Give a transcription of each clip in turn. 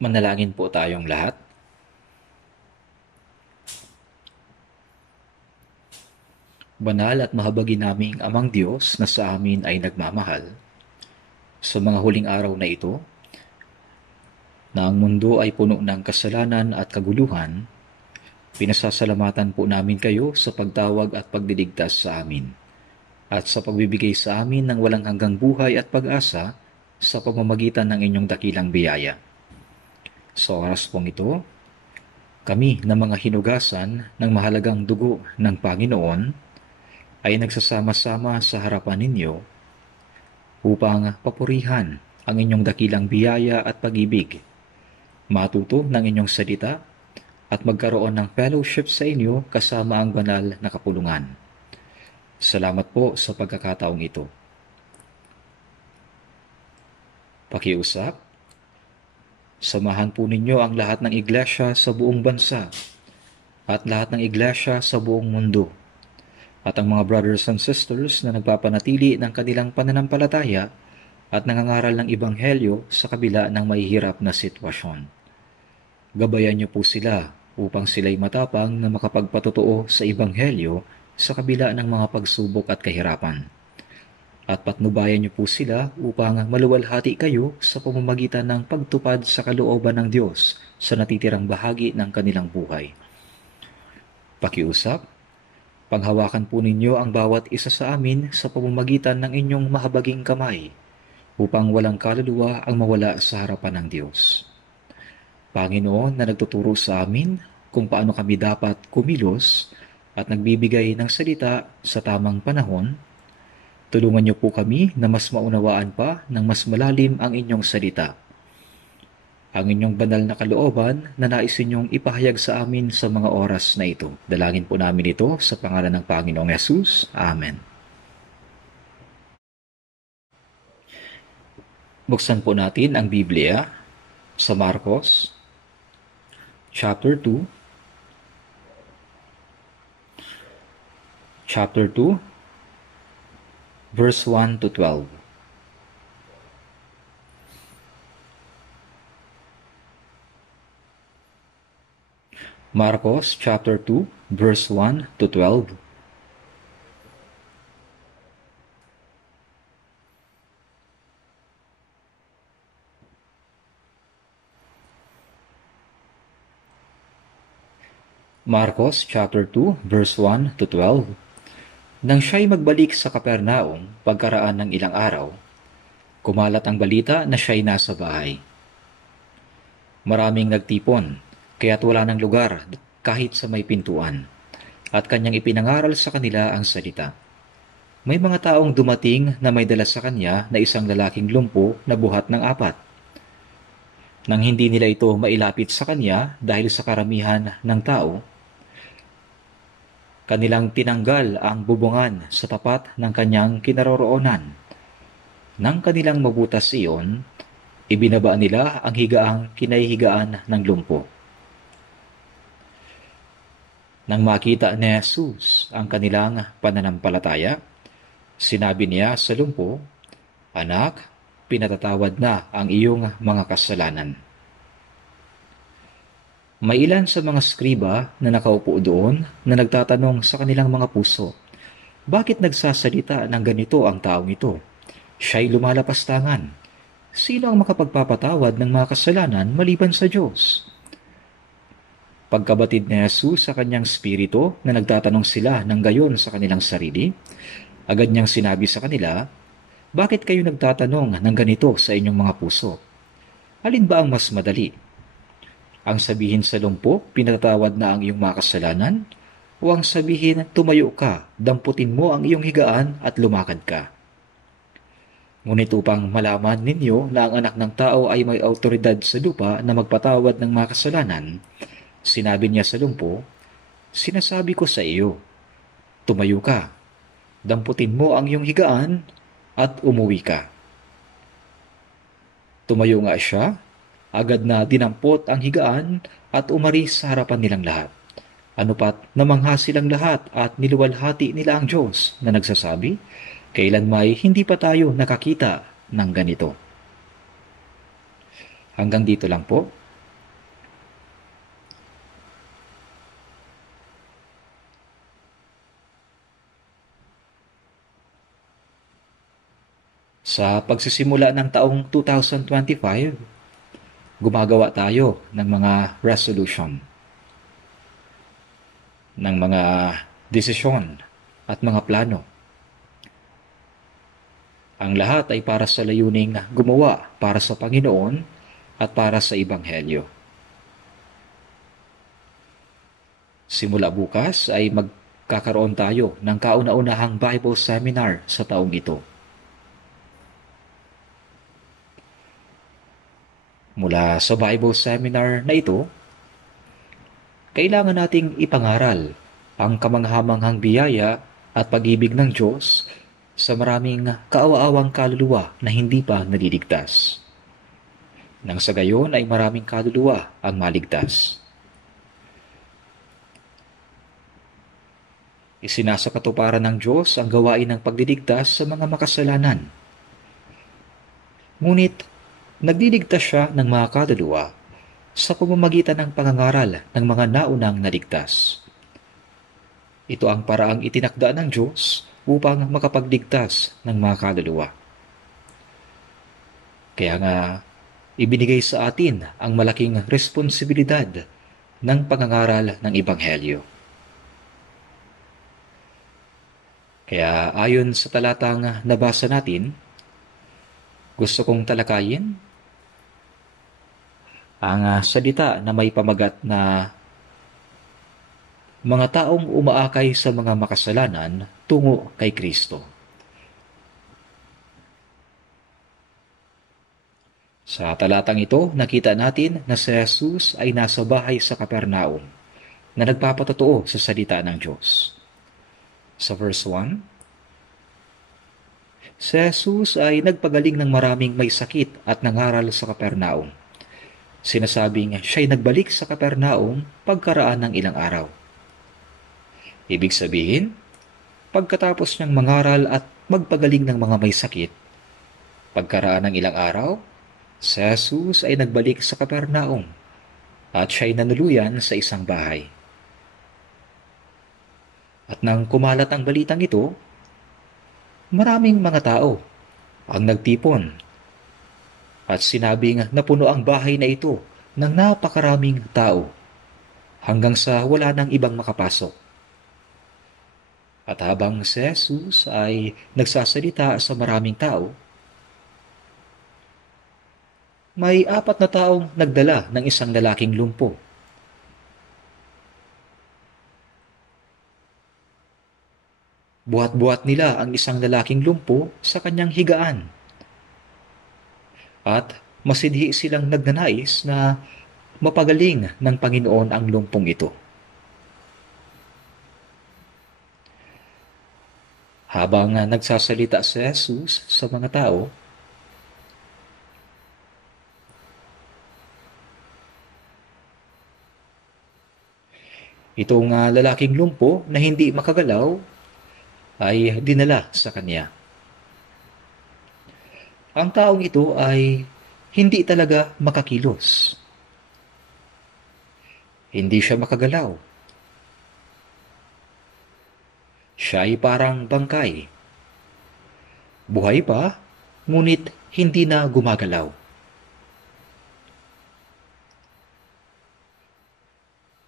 Manalangin po tayong lahat. Banal at mahabagin naming Amang Diyos na sa amin ay nagmamahal. Sa mga huling araw na ito, na ang mundo ay puno ng kasalanan at kaguluhan, pinasasalamatan po namin kayo sa pagtawag at pagdiligtas sa amin, at sa pagbibigay sa amin ng walang hanggang buhay at pag-asa sa pamamagitan ng inyong dakilang biyaya. Sa oras pong ito, kami na mga hinugasan ng mahalagang dugo ng Panginoon ay nagsasama-sama sa harapan ninyo upang papurihan ang inyong dakilang biyaya at pag-ibig, matuto ng inyong salita at magkaroon ng fellowship sa inyo kasama ang banal na kapulungan. Salamat po sa pagkakataong ito. Pakiusap, samahan po ninyo ang lahat ng iglesia sa buong bansa at lahat ng iglesia sa buong mundo at ang mga brothers and sisters na nagpapanatili ng kanilang pananampalataya at nangangaral ng Ebanghelyo sa kabila ng mahihirap na sitwasyon. Gabayan niyo po sila upang sila'y matapang na makapagpatotoo sa Ebanghelyo sa kabila ng mga pagsubok at kahirapan. At patnubayan niyo po sila upang maluwalhati kayo sa pamamagitan ng pagtupad sa kalooban ng Diyos sa natitirang bahagi ng kanilang buhay. Pakiusap, panghawakan po ninyo ang bawat isa sa amin sa pamamagitan ng inyong mahabaging kamay upang walang kaluluwa ang mawala sa harapan ng Diyos. Panginoon na nagtuturo sa amin kung paano kami dapat kumilos at nagbibigay ng salita sa tamang panahon, tulungan niyo po kami na mas maunawaan pa ng mas malalim ang inyong salita. Ang inyong banal na kalooban na nais ninyong ipahayag sa amin sa mga oras na ito. Dalangin po namin ito sa pangalan ng Panginoong Hesus. Amen. Buksan po natin ang Biblia sa Marcos, chapter 2, verse 1 to 12. Marcos chapter 2, verse 1 to 12. Marcos chapter 2, verse 1 to 12. Nang siya'y magbalik sa Kapernaum pagkaraan ng ilang araw, kumalat ang balita na siya'y nasa bahay. Maraming nagtipon, kaya't wala ng lugar kahit sa may pintuan, at kanyang ipinangaral sa kanila ang salita. May mga taong dumating na may dala sa kanya na isang lalaking lumpo na buhat ng 4. Nang hindi nila ito mailapit sa kanya dahil sa karamihan ng tao, kanilang tinanggal ang bubungan sa tapat ng kanyang kinaroroonan. Nang kanilang mabutas iyon, ibinaba nila ang higaang kinahihigaan ng lumpo. Nang makita ni Jesus ang kanilang pananampalataya, sinabi niya sa lumpo, "Anak, pinatatawad na ang iyong mga kasalanan." May ilan sa mga skriba na nakaupo doon na nagtatanong sa kanilang mga puso, "Bakit nagsasalita ng ganito ang taong ito? Siya'y lumalapastangan. Sino ang makapagpapatawad ng mga kasalanan maliban sa Diyos?" Pagkabatid ni Jesus sa kanyang spirito na nagtatanong sila ng gayon sa kanilang sarili, agad niyang sinabi sa kanila, "Bakit kayo nagtatanong ng ganito sa inyong mga puso? Alin ba ang mas madali? Ang sabihin sa lumpo, pinatawad na ang iyong mga kasalanan, o ang sabihin, tumayo ka, damputin mo ang iyong higaan at lumakad ka?" Ngunit upang malaman ninyo na ang anak ng tao ay may autoridad sa lupa na magpatawad ng mga kasalanan, sinabi niya sa lumpo, "Sinasabi ko sa iyo, tumayo ka, damputin mo ang iyong higaan at umuwi ka." Tumayo nga siya, agad na dinampot ang higaan at umalis sa harapan nilang lahat. Ano pat namangha silang lahat at niluwalhati nila ang Diyos na nagsasabi, "Kailanmay hindi pa tayo nakakita ng ganito." Hanggang dito lang po. Sa pagsisimula ng taong 2025, gumagawa tayo ng mga resolution, ng mga desisyon at mga plano. Ang lahat ay para sa layuning gumawa para sa Panginoon at para sa Ebanghelyo. Simula bukas ay magkakaroon tayo ng kauna-unahang Bible Seminar sa taong ito. Mula sa Bible Seminar na ito, kailangan nating ipangaral ang kamanghamanghang biyaya at pag-ibig ng Diyos sa maraming kaawa-awang kaluluwa na hindi pa naliligtas. Nang sa gayon ay maraming kaluluwa ang maligtas. Isinasakatuparan ng Diyos ang gawain ng pagliligtas sa mga makasalanan. Ngunit, nagliligtas siya ng mga kaluluwa sa pamamagitan ng pangangaral ng mga naunang naligtas. Ito ang paraang itinakda ng Diyos upang makapagligtas ng mga kaluluwa. Kaya nga, ibinigay sa atin ang malaking responsibilidad ng pangangaral ng Ebanghelyo. Kaya ayon sa talatang nabasa natin, gusto kong talakayin ang salita na may pamagat na mga taong umaakay sa mga makasalanan tungo kay Kristo. Sa talatang ito, nakita natin na si Jesus ay nasa bahay sa Capernaum na nagpapatotoo sa salita ng Diyos. Sa verse 1, si Jesus ay nagpagaling ng maraming may sakit at nangaral sa Capernaum. Sinasabing siya'y nagbalik sa Capernaum pagkaraan ng ilang araw. Ibig sabihin, pagkatapos niyang mangaral at magpagaling ng mga may sakit, pagkaraan ng ilang araw, si Jesus ay nagbalik sa Capernaum at siya'y nanuluyan sa isang bahay. At nang kumalat ang balitang ito, maraming mga tao ang nagtipon at sinabing napuno ang bahay na ito ng napakaraming tao hanggang sa wala nang ibang makapasok. At habang si Jesus ay nagsasalita sa maraming tao, may 4 na taong nagdala ng isang lalaking lumpo. Buhat-buhat nila ang isang lalaking lumpo sa kanyang higaan. At masidhi silang nagnanais na mapagaling ng Panginoon ang lumpong ito. Habang nagsasalita si Jesus sa mga tao, itong lalaking lumpo na hindi makagalaw ay dinala sa kanya. Ang taong ito ay hindi talaga makakilos. Hindi siya makagalaw. Siya ay parang bangkay. Buhay pa, ngunit hindi na gumagalaw.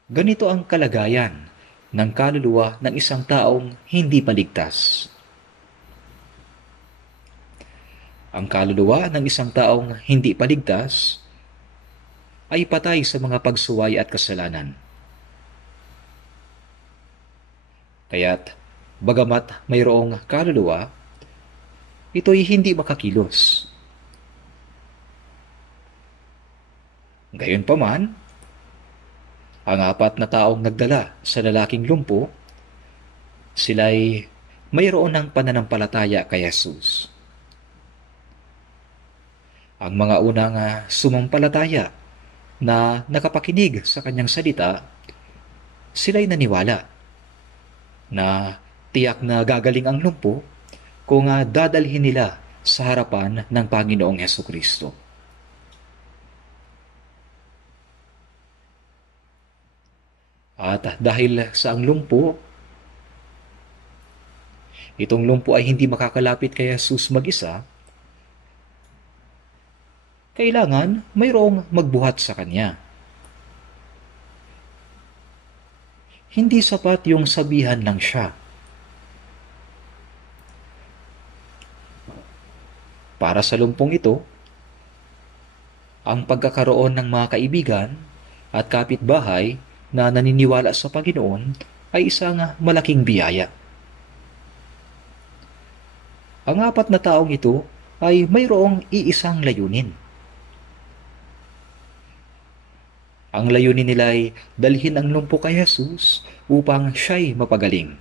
Ganito ang kalagayan ng kaluluwa ng isang taong hindi paligtas. Ang kaluluwa ng isang taong hindi paligtas ay patay sa mga pagsuway at kasalanan. Kaya't bagamat mayroong kaluluwa, ito'y hindi makakilos. Gayunpaman, ang 4 na taong nagdala sa lalaking lumpo, sila'y mayroon ng pananampalataya kay Jesus. Ang mga unang sumampalataya na nakapakinig sa kanyang salita, sila'y naniwala na tiyak na gagaling ang lumpo kung dadalhin nila sa harapan ng Panginoong Hesukristo. At dahil sa ang lumpo, itong lumpo ay hindi makakalapit kay Jesus mag-isa, kailangan mayroong magbuhat sa kanya. Hindi sapat yung sabihan lang siya. Para sa lumpong ito, ang pagkakaroon ng mga kaibigan at kapitbahay na naniniwala sa Panginoon ay isang malaking biyaya. Ang apat na taong ito ay mayroong iisang layunin. Ang layunin nila ay dalhin ang lumpo kay Jesus upang siya'y mapagaling.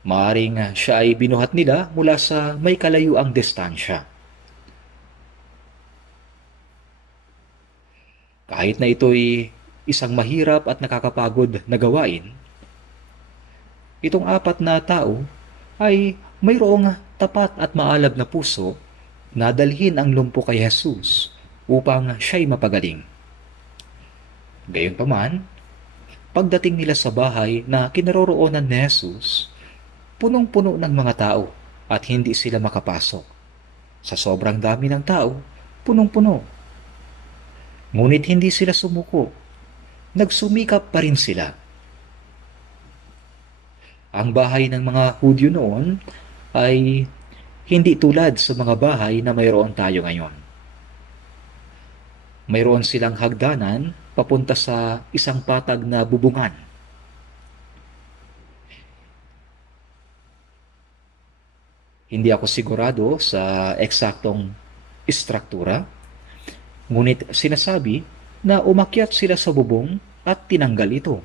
Maaring siya ay binuhat nila mula sa may kalayuang distansya. Kahit na ito'y isang mahirap at nakakapagod na gawain, itong apat na tao ay mayroong tapat at maalab na puso na dalhin ang lumpo kay Jesus upang siya'y mapagaling. Gayunpaman, pagdating nila sa bahay na kinaroroonan ni Jesus, punong-puno ng mga tao at hindi sila makapasok. Sa sobrang dami ng tao, punong-puno. Ngunit hindi sila sumuko. Nagsumikap pa rin sila. Ang bahay ng mga Hudyo noon ay hindi tulad sa mga bahay na mayroon tayo ngayon. Mayroon silang hagdanan papunta sa isang patag na bubungan. Hindi ako sigurado sa eksaktong istruktura, ngunit sinasabi na umakyat sila sa bubong at tinanggal ito.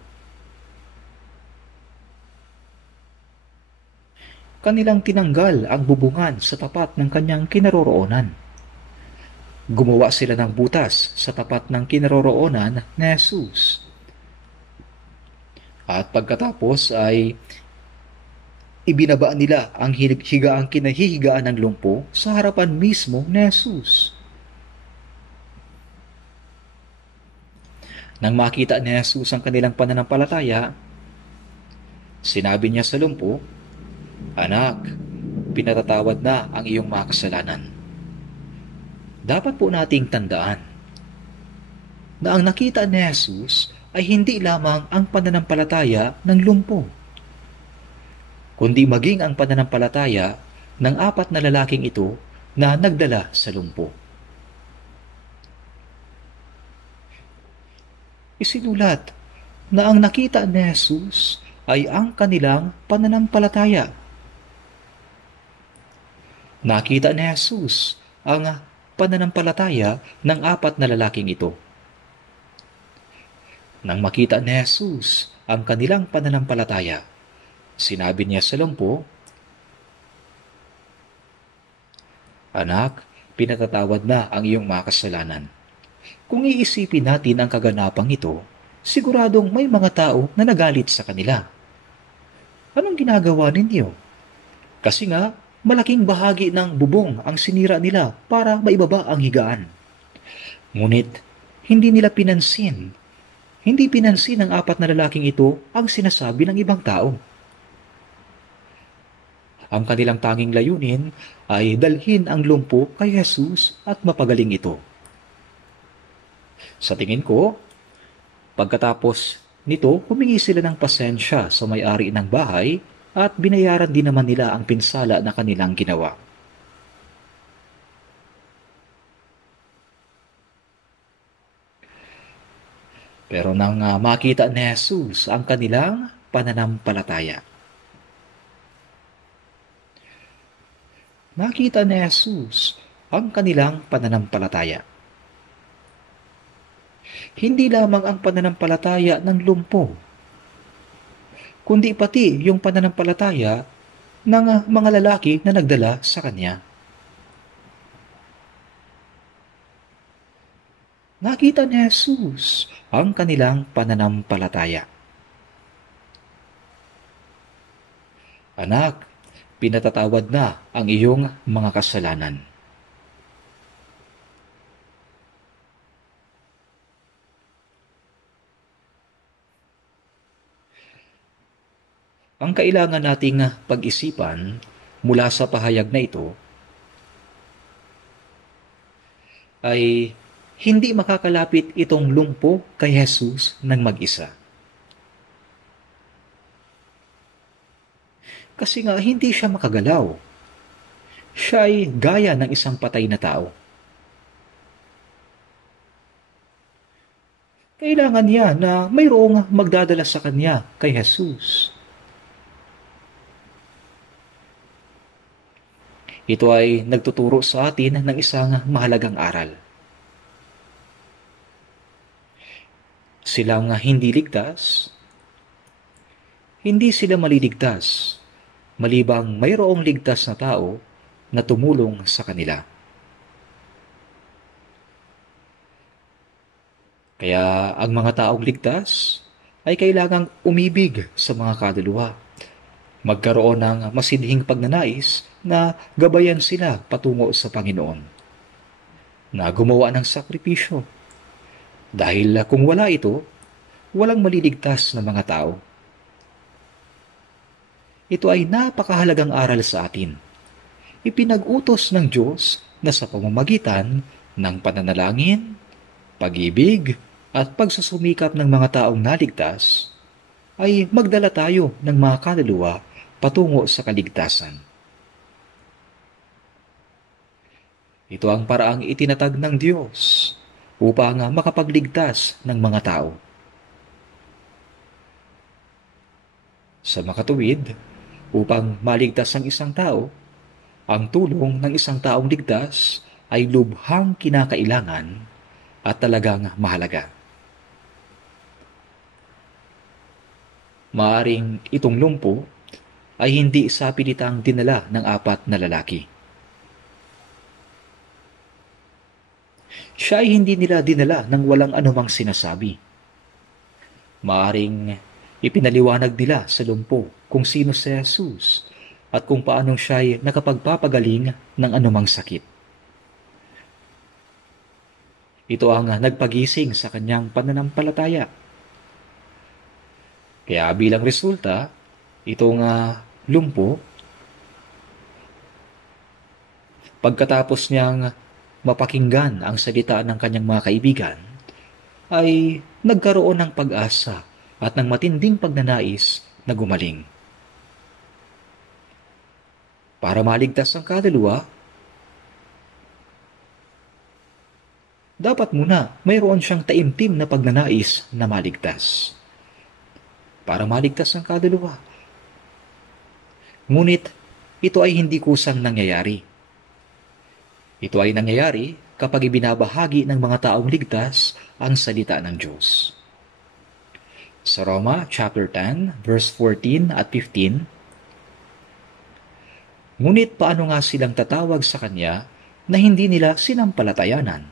Kanilang tinanggal ang bubungan sa tapat ng kanyang kinaroroonan. Gumawa sila ng butas sa tapat ng kinaroroonan ni Jesus. At pagkatapos ay ibinaba nila ang higaang kinahihigaan ng lumpo sa harapan mismo ni Jesus. Nang makita ni Jesus ang kanilang pananampalataya, sinabi niya sa lumpo, "Anak, pinatatawad na ang iyong mga kasalanan." Dapat po nating tandaan na ang nakita ni Jesus ay hindi lamang ang pananampalataya ng lumpo, kundi maging ang pananampalataya ng apat na lalaking ito na nagdala sa lumpo. Isinulat na ang nakita ni Jesus ay ang kanilang pananampalataya. Nakita ni Jesus ang pananampalataya ng apat na lalaking ito. Nang makita ni Jesus ang kanilang pananampalataya, sinabi niya sa lumpo, "Anak, pinatatawad na ang iyong mga kasalanan." Kung iisipin natin ang kaganapang ito, siguradong may mga tao na nagalit sa kanila. Anong ginagawa ninyo? Kasi nga, malaking bahagi ng bubong ang sinira nila para maibaba ang higaan. Ngunit, hindi nila pinansin. Hindi pinansin ng apat na lalaking ito ang sinasabi ng ibang tao. Ang kanilang tanging layunin ay dalhin ang lumpo kay Jesus at mapagaling ito. Sa tingin ko, pagkatapos nito, humingi sila ng pasensya sa may-ari ng bahay at binayaran din naman nila ang pinsala na kanilang ginawa. Pero nang makita ni Jesus ang kanilang pananampalataya, nakita ni Jesus ang kanilang pananampalataya. Hindi lamang ang pananampalataya ng lumpo, kundi pati yung pananampalataya ng mga lalaki na nagdala sa kanya. Nakita ni Jesus ang kanilang pananampalataya. "Anak, pinatatawad na ang iyong mga kasalanan." Ang kailangan nating pag-isipan mula sa pahayag na ito ay hindi makakalapit itong lumpo kay Jesus ng mag-isa. Kasi nga hindi siya makagalaw. Siya ay gaya ng isang patay na tao. Kailangan niya na mayroong magdadala sa kanya kay Jesus. Ito ay nagtuturo sa atin ng isang mahalagang aral. Silang hindi ligtas, hindi sila maliligtas, malibang mayroong ligtas na tao na tumulong sa kanila. Kaya ang mga taong ligtas ay kailangang umibig sa mga kaluluwa, magkaroon ng masidhing pagnanais na gabayan sila patungo sa Panginoon, na gumawa ng sakripisyo. Dahil kung wala ito, walang maliligtas na mga tao. Ito ay napakahalagang aral sa atin. Ipinag-utos ng Diyos na sa pamamagitan ng pananalangin, pag-ibig, at pagsusumikap ng mga taong naligtas, ay magdala tayo ng mga kaluluwa patungo sa kaligtasan. Ito ang paraang itinatag ng Diyos upang makapagligtas ng mga tao. Sa makatuwid, upang maligtas ang isang tao, ang tulong ng isang taong ligtas ay lubhang kinakailangan at talagang mahalaga. Maaring itong lumpo ay hindi sa pilitang dinala ng 4 na lalaki. Siya ay hindi nila dinala ng walang anumang sinasabi. Maaring ipinaliwanag nila sa lumpo kung sino si Jesus at kung paanong siya ay nakapagpapagaling ng anumang sakit. Ito ang nagpagising sa kanyang pananampalataya. Kaya bilang resulta, itong lumpo, pagkatapos niyang mapakinggan ang salita ng kanyang mga kaibigan, ay nagkaroon ng pag-asa at ng matinding pagnanais na gumaling. Para maligtas ang kaluluwa, dapat muna mayroon siyang taimtim na pagnanais na maligtas. Para maligtas ang kaluluwa. Ngunit, ito ay hindi kusang nangyayari. Ito ay nangyayari kapag ibinabahagi ng mga taong ligtas ang salita ng Diyos. Sa Roma chapter 10, verse 14 at 15, ngunit paano nga silang tatawag sa Kanya na hindi nila sinampalatayanan?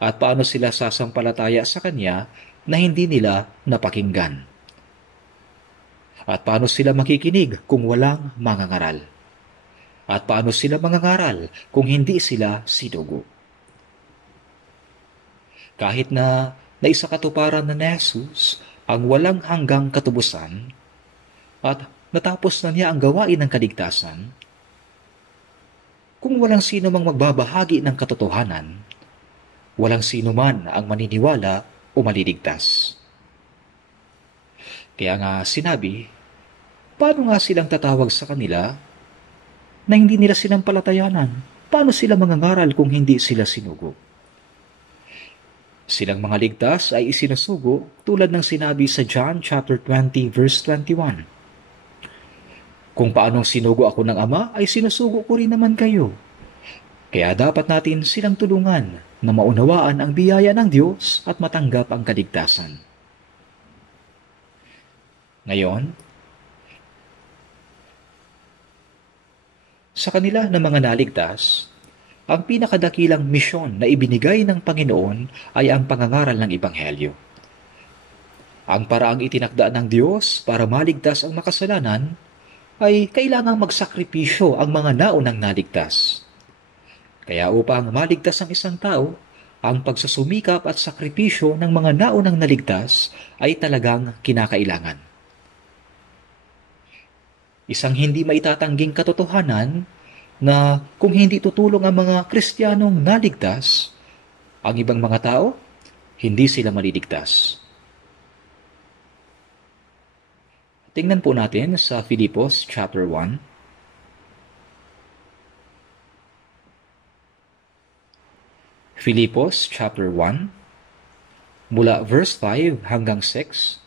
At paano sila sasampalataya sa Kanya na hindi nila napakinggan? At paano sila makikinig kung walang mangangaral? At paano sila mangangaral kung hindi sila sinugo? Kahit na naisakatuparan na ni Jesus ang walang hanggang katubusan at natapos na niya ang gawain ng kaligtasan, kung walang sino mang magbabahagi ng katotohanan, walang sino man ang maniniwala o maliligtas. Kaya nga sinabi, paano nga silang tatawag sa kanila na hindi nila sinampalatayanan? Paano sila mangangaral kung hindi sila sinugo? Silang mga ligtas ay isinusugo tulad ng sinabi sa John chapter 20 verse 21. Kung paanong sinugo ako ng Ama, ay sinusugo ko rin naman kayo. Kaya dapat natin silang tulungan na maunawaan ang biyaya ng Diyos at matanggap ang kaligtasan. Ngayon, sa kanila na mga naligtas, ang pinakadakilang misyon na ibinigay ng Panginoon ay ang pangangaral ng Ebanghelyo. Ang paraang itinakda ng Diyos para maligtas ang makasalanan ay kailangang magsakripisyo ang mga naunang naligtas. Kaya upang maligtas ang isang tao, ang pagsusumikap at sakripisyo ng mga naunang naligtas ay talagang kinakailangan. Isang hindi maitatangging katotohanan na kung hindi tutulong ang mga Kristiyanong naligtas, ang ibang mga tao, hindi sila maliligtas. Tingnan po natin sa Filipos chapter 1. Filipos chapter 1, mula verse 5 hanggang 6.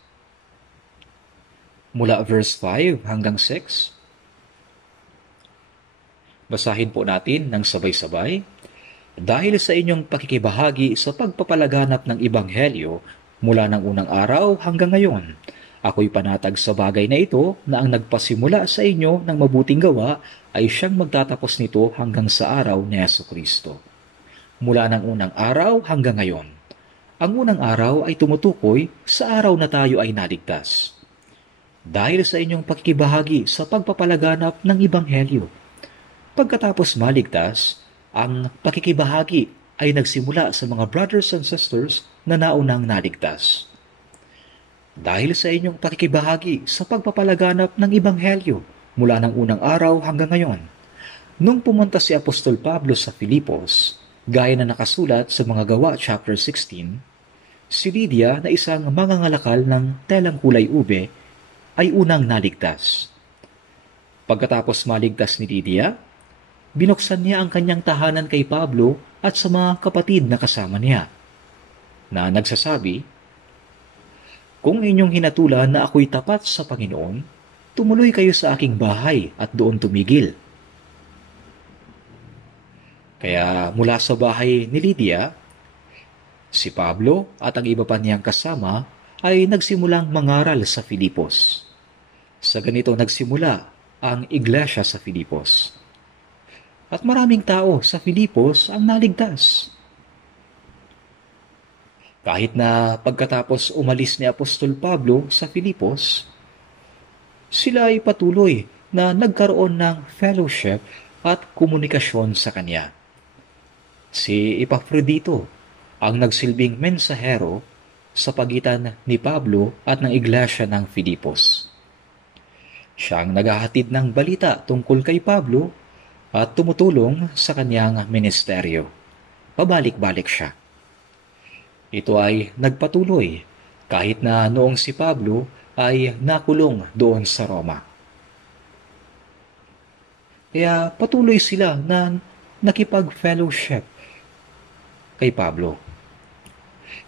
Mula verse 5 hanggang 6. Basahin po natin ng sabay-sabay. Dahil sa inyong pakikibahagi sa pagpapalaganap ng Ebanghelyo mula ng unang araw hanggang ngayon, ako'y panatag sa bagay na ito na ang nagpasimula sa inyo ng mabuting gawa ay siyang magtatapos nito hanggang sa araw ni Jesucristo. Mula ng unang araw hanggang ngayon. Ang unang araw ay tumutukoy sa araw na tayo ay naligtas. Dahil sa inyong pakikibahagi sa pagpapalaganap ng Ebanghelyo. Pagkatapos maligtas, ang pakikibahagi ay nagsimula sa mga brothers and sisters na naunang naligtas. Dahil sa inyong pakikibahagi sa pagpapalaganap ng Ebanghelyo mula ng unang araw hanggang ngayon, nung pumunta si Apostol Pablo sa Filipos, gaya na nakasulat sa mga Gawa chapter 16, si Lydia na isang mangangalakal ng telang kulay ube ay unang naligtas. Pagkatapos maligtas ni Lydia, binuksan niya ang kanyang tahanan kay Pablo at sa mga kapatid na kasama niya, na nagsasabi, "Kung inyong hinatulan na ako'y tapat sa Panginoon, tumuloy kayo sa aking bahay at doon tumigil." Kaya mula sa bahay ni Lydia, si Pablo at ang iba pa niyang kasama ay nagsimulang mangaral sa Filipos. Sa ganito nagsimula ang iglesia sa Filipos. At maraming tao sa Filipos ang naligtas. Kahit na pagkatapos umalis ni Apostol Pablo sa Filipos, sila ay patuloy na nagkaroon ng fellowship at komunikasyon sa kanya. Si Epafrodito ang nagsilbing mensahero sa pagitan ni Pablo at ng iglesia ng Filipos. Siya ang naghahatid ng balita tungkol kay Pablo at tumutulong sa kanyang ministeryo. Pabalik-balik siya. Ito ay nagpatuloy kahit na noong si Pablo ay nakulong doon sa Roma. Kaya patuloy sila na nakipag-fellowship kay Pablo.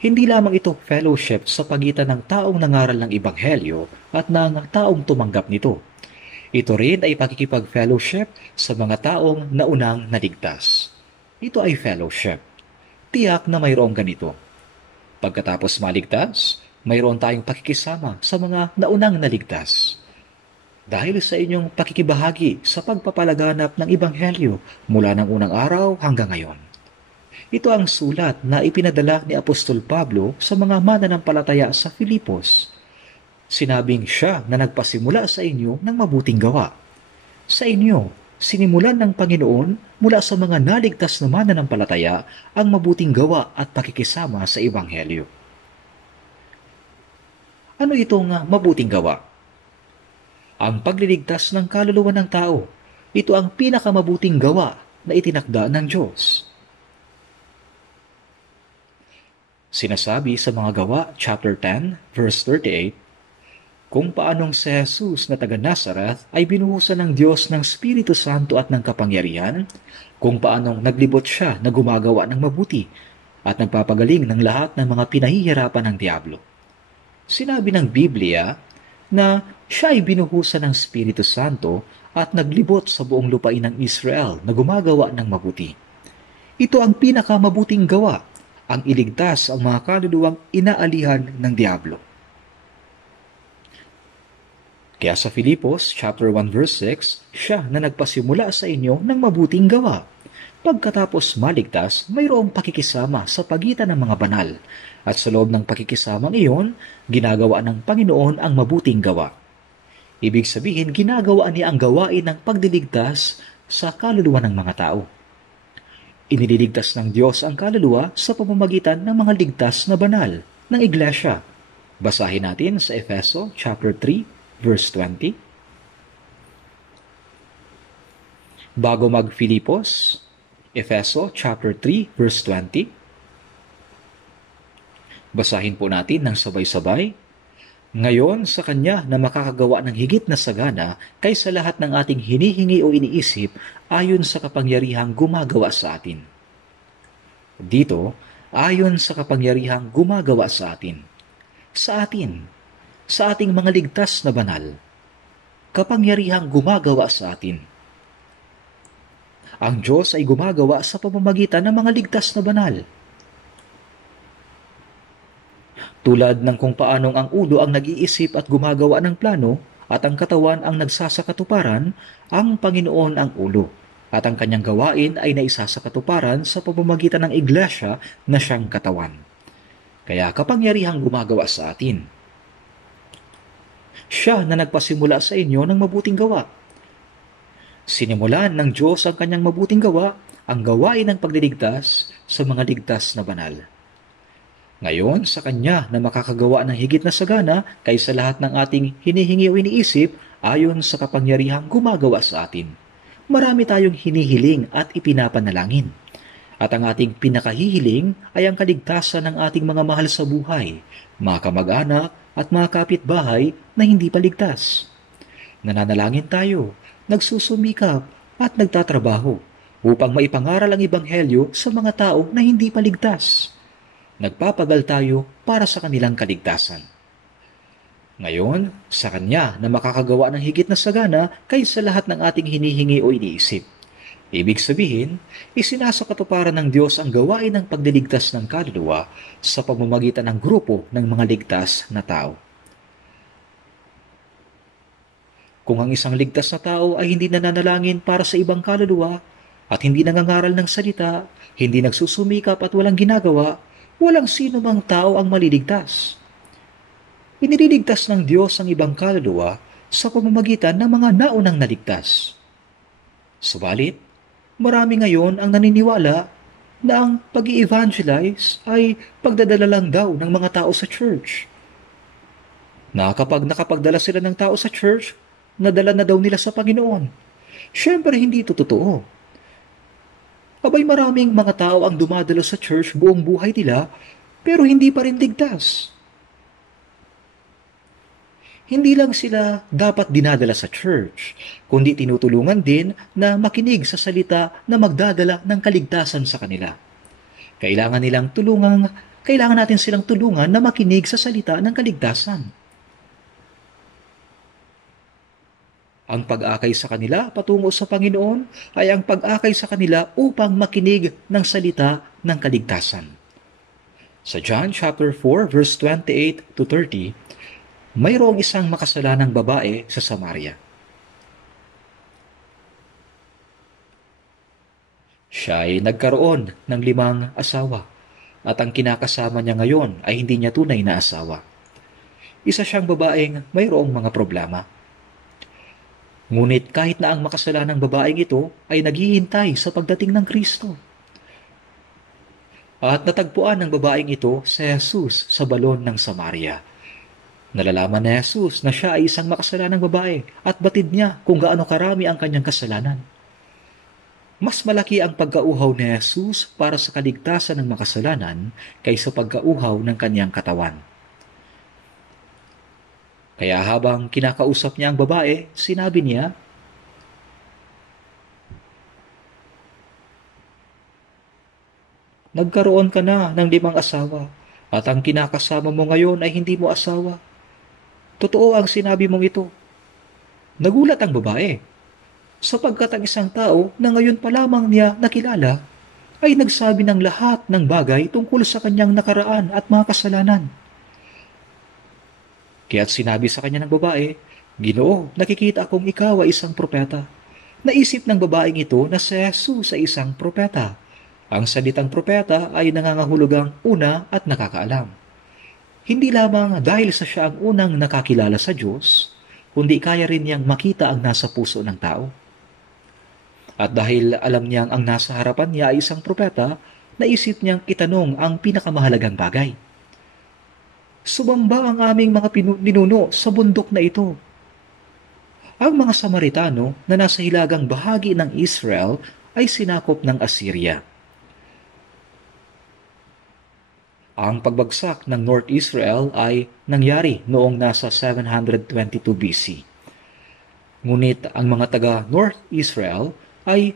Hindi lamang ito fellowship sa pagitan ng taong nangaral ng Ebanghelyo at ng taong tumanggap nito. Ito rin ay pakikipag-fellowship sa mga taong naunang naligtas. Ito ay fellowship. Tiyak na mayroong ganito. Pagkatapos maligtas, mayroon tayong pakikisama sa mga naunang naligtas. Dahil sa inyong pakikibahagi sa pagpapalaganap ng Ebanghelyo mula ng unang araw hanggang ngayon. Ito ang sulat na ipinadala ni Apostol Pablo sa mga mananampalataya sa Filipos. Sinabing siya na nagpasimula sa inyo ng mabuting gawa. Sa inyo, sinimulan ng Panginoon mula sa mga naligtas na mananampalataya ang mabuting gawa at pakikisama sa Ebanghelyo. Ano itong mabuting gawa? Ang pagliligtas ng kaluluwa ng tao. Ito ang pinakamabuting gawa na itinakda ng Diyos. Sinasabi sa mga Gawa, chapter 10, verse 38, kung paanong si Jesus na taga Nazareth ay binuhusan ng Diyos ng Espiritu Santo at ng kapangyarihan, kung paanong naglibot siya na gumagawa ng mabuti at nagpapagaling ng lahat ng mga pinahihirapan ng Diablo. Sinabi ng Biblia na siya ay binuhusan ng Espiritu Santo at naglibot sa buong lupain ng Israel na gumagawa ng mabuti. Ito ang pinakamabuting gawa, ang iligtas ang mga kaluluwang inaalihan ng Diablo. Kaya sa Filipos, chapter 1, verse 6, siya na nagpasimula sa inyo ng mabuting gawa. Pagkatapos maligtas, mayroong pakikisama sa pagitan ng mga banal, at sa loob ng pakikisamang iyon, ginagawa ng Panginoon ang mabuting gawa. Ibig sabihin, ginagawa niya ang gawain ng pagdiligtas sa kaluluwa ng mga tao. Inililigtas ng Diyos ang kaluluwa sa pamamagitan ng mga ligtas na banal ng iglesia. Basahin natin sa Efeso chapter 3, verse 20. Bago mag-Filipos, Efeso chapter 3 verse 20. Basahin po natin ng sabay-sabay. Ngayon sa Kanya na makakagawa ng higit na sagana kaysa lahat ng ating hinihingi o iniisip ayon sa kapangyarihang gumagawa sa atin. Dito, ayon sa kapangyarihang gumagawa sa atin. Sa ating mga ligtas na banal. Kapangyarihang gumagawa sa atin. Ang Diyos ay gumagawa sa pamamagitan ng mga ligtas na banal. Tulad ng kung paanong ang ulo ang nag-iisip at gumagawa ng plano at ang katawan ang nagsasakatuparan, ang Panginoon ang ulo at ang kanyang gawain ay naisasakatuparan sa pamamagitan ng iglesia na siyang katawan. Kaya kapangyarihang gumagawa sa atin. Siya na nagpasimula sa inyo ng mabuting gawa. Sinimulan ng Diyos ang kanyang mabuting gawa, ang gawain ng pagliligtas sa mga ligtas na banal. Ngayon, sa Kanya na makakagawa ng higit na sagana kaysa lahat ng ating hinihingi o iniisip ayon sa kapangyarihang gumagawa sa atin. Marami tayong hinihiling at ipinapanalangin. At ang ating pinakahihiling ay ang kaligtasan ng ating mga mahal sa buhay, mga kamag-anak at mga kapitbahay na hindi pa ligtas. Nananalangin tayo, nagsusumikap at nagtatrabaho upang maipangaral ang Ebanghelyo sa mga tao na hindi pa ligtas. Nagpapagal tayo para sa kanilang kaligtasan. Ngayon, sa Kanya na makakagawa ng higit na sagana kaysa lahat ng ating hinihingi o iniisip. Ibig sabihin, isinasakatuparan ng Diyos ang gawain ng pagliligtas ng kaluluwa sa pamamagitan ng grupo ng mga ligtas na tao. Kung ang isang ligtas na tao ay hindi nananalangin para sa ibang kaluluwa at hindi nangangaral ng salita, hindi nagsusumikap at walang ginagawa, walang sino mang tao ang maliligtas. Inililigtas ng Diyos ang ibang kaluluwa sa pamamagitan ng mga naunang naligtas. Subalit, marami ngayon ang naniniwala na ang pag-i-evangelize ay pagdadala lang daw ng mga tao sa church. Na kapag nakapagdala sila ng tao sa church, nadala na daw nila sa Panginoon. Siyempre, hindi ito totoo. Abay maraming mga tao ang dumadalo sa church buong buhay nila, pero hindi pa rin ligtas. Hindi lang sila dapat dinadala sa church, kundi tinutulungan din na makinig sa salita na magdadala ng kaligtasan sa kanila. Kailangan natin silang tulungan na makinig sa salita ng kaligtasan. Ang pag-akay sa kanila patungo sa Panginoon ay ang pag-akay sa kanila upang makinig ng salita ng kaligtasan. Sa John chapter 4 verse 28 to 30, mayroong isang makasalanang babae sa Samaria. Siya ay nagkaroon ng 5 asawa at ang kinakasama niya ngayon ay hindi niya tunay na asawa. Isa siyang babaeng mayroong mga problema. Ngunit kahit na ang makasalanang babaeng ito ay naghihintay sa pagdating ng Kristo. At natagpuan ng babaeng ito si Jesus sa balon ng Samaria. Nalalaman ni Jesus na siya ay isang makasalanang babae at batid niya kung gaano karami ang kanyang kasalanan. Mas malaki ang pagkauhaw ni Jesus para sa kaligtasan ng makasalanan kaysa pagkauhaw ng kanyang katawan. Kaya habang kinakausap niya ang babae, sinabi niya, "Nagkaroon ka na ng 5 asawa, at ang kinakasama mo ngayon ay hindi mo asawa. Totoo ang sinabi mong ito." Nagulat ang babae, sapagkat ang isang tao na ngayon pa lamang niya nakilala ay nagsabi ng lahat ng bagay tungkol sa kanyang nakaraan at mga kasalanan. Kaya't sinabi sa kanya ng babae, "Ginoo, nakikita akong ikaw ay isang propeta." Naisip ng babaeng ito na si Jesus ay isang propeta. Ang salitang propeta ay nangangahulugang una at nakakaalam. Hindi lamang dahil sa siya ang unang nakakilala sa Diyos, kundi kaya rin niyang makita ang nasa puso ng tao. At dahil alam niyang ang nasa harapan niya ay isang propeta, naisip niyang itanong ang pinakamahalagang bagay. Sumamba ang aming mga ninuno sa bundok na ito. Ang mga Samaritano na nasa hilagang bahagi ng Israel ay sinakop ng Assyria. Ang pagbagsak ng North Israel ay nangyari noong nasa 722 BC. Ngunit ang mga taga North Israel ay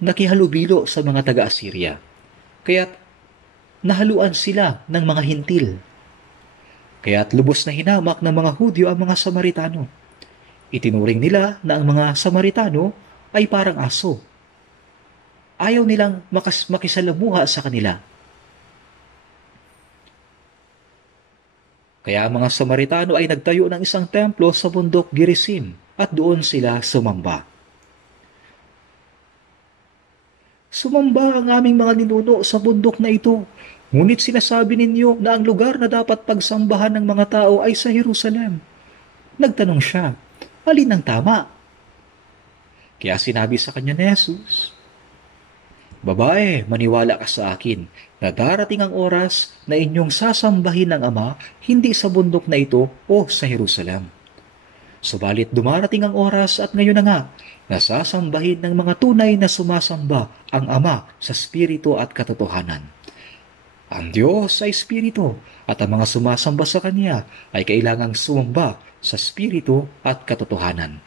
nakihalubilo sa mga taga Assyria. Kaya't nahaluan sila ng mga hintil. Kaya't lubos na hinamak ng mga Hudyo ang mga Samaritano. Itinuring nila na ang mga Samaritano ay parang aso. Ayaw nilang makisalamuha sa kanila. Kaya ang mga Samaritano ay nagtayo ng isang templo sa bundok Gerizim at doon sila sumamba. Sumamba ang aming mga ninuno sa bundok na ito. Ngunit sinasabi ninyo na ang lugar na dapat pagsambahan ng mga tao ay sa Jerusalem. Nagtanong siya, alin ang tama? Kaya sinabi sa kanya ni Jesus, Babae, maniwala ka sa akin na darating ang oras na inyong sasambahin ng Ama hindi sa bundok na ito o sa Jerusalem. Subalit dumarating ang oras at ngayon na nga, nasasambahin ng mga tunay na sumasamba ang Ama sa Espiritu at katotohanan. Ang Diyos ay Espiritu at ang mga sumasamba sa Kanya ay kailangang sumamba sa Espiritu at katotohanan.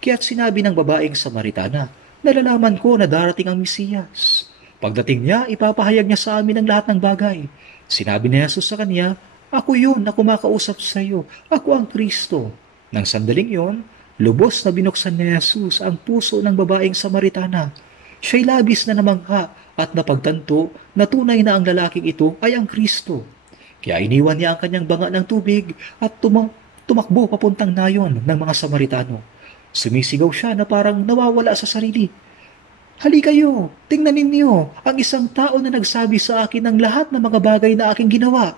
Kaya't sinabi ng babaeng Samaritana, nalalaman ko na darating ang Mesiyas. Pagdating niya, ipapahayag niya sa amin ang lahat ng bagay. Sinabi ni Jesus sa kanya, Ako yun na kumakausap sa iyo. Ako ang Kristo. Nang sandaling yon, lubos na binuksan ni Jesus ang puso ng babaeng Samaritana. Siya'y labis na namangha at napagtanto na tunay na ang lalaking ito ay ang Kristo. Kaya iniwan niya ang kanyang banga ng tubig at tumakbo papuntang nayon ng mga Samaritano. Sumisigaw siya na parang nawawala sa sarili. Halika kayo, tingnan ninyo ang isang tao na nagsabi sa akin ng lahat ng mga bagay na aking ginawa.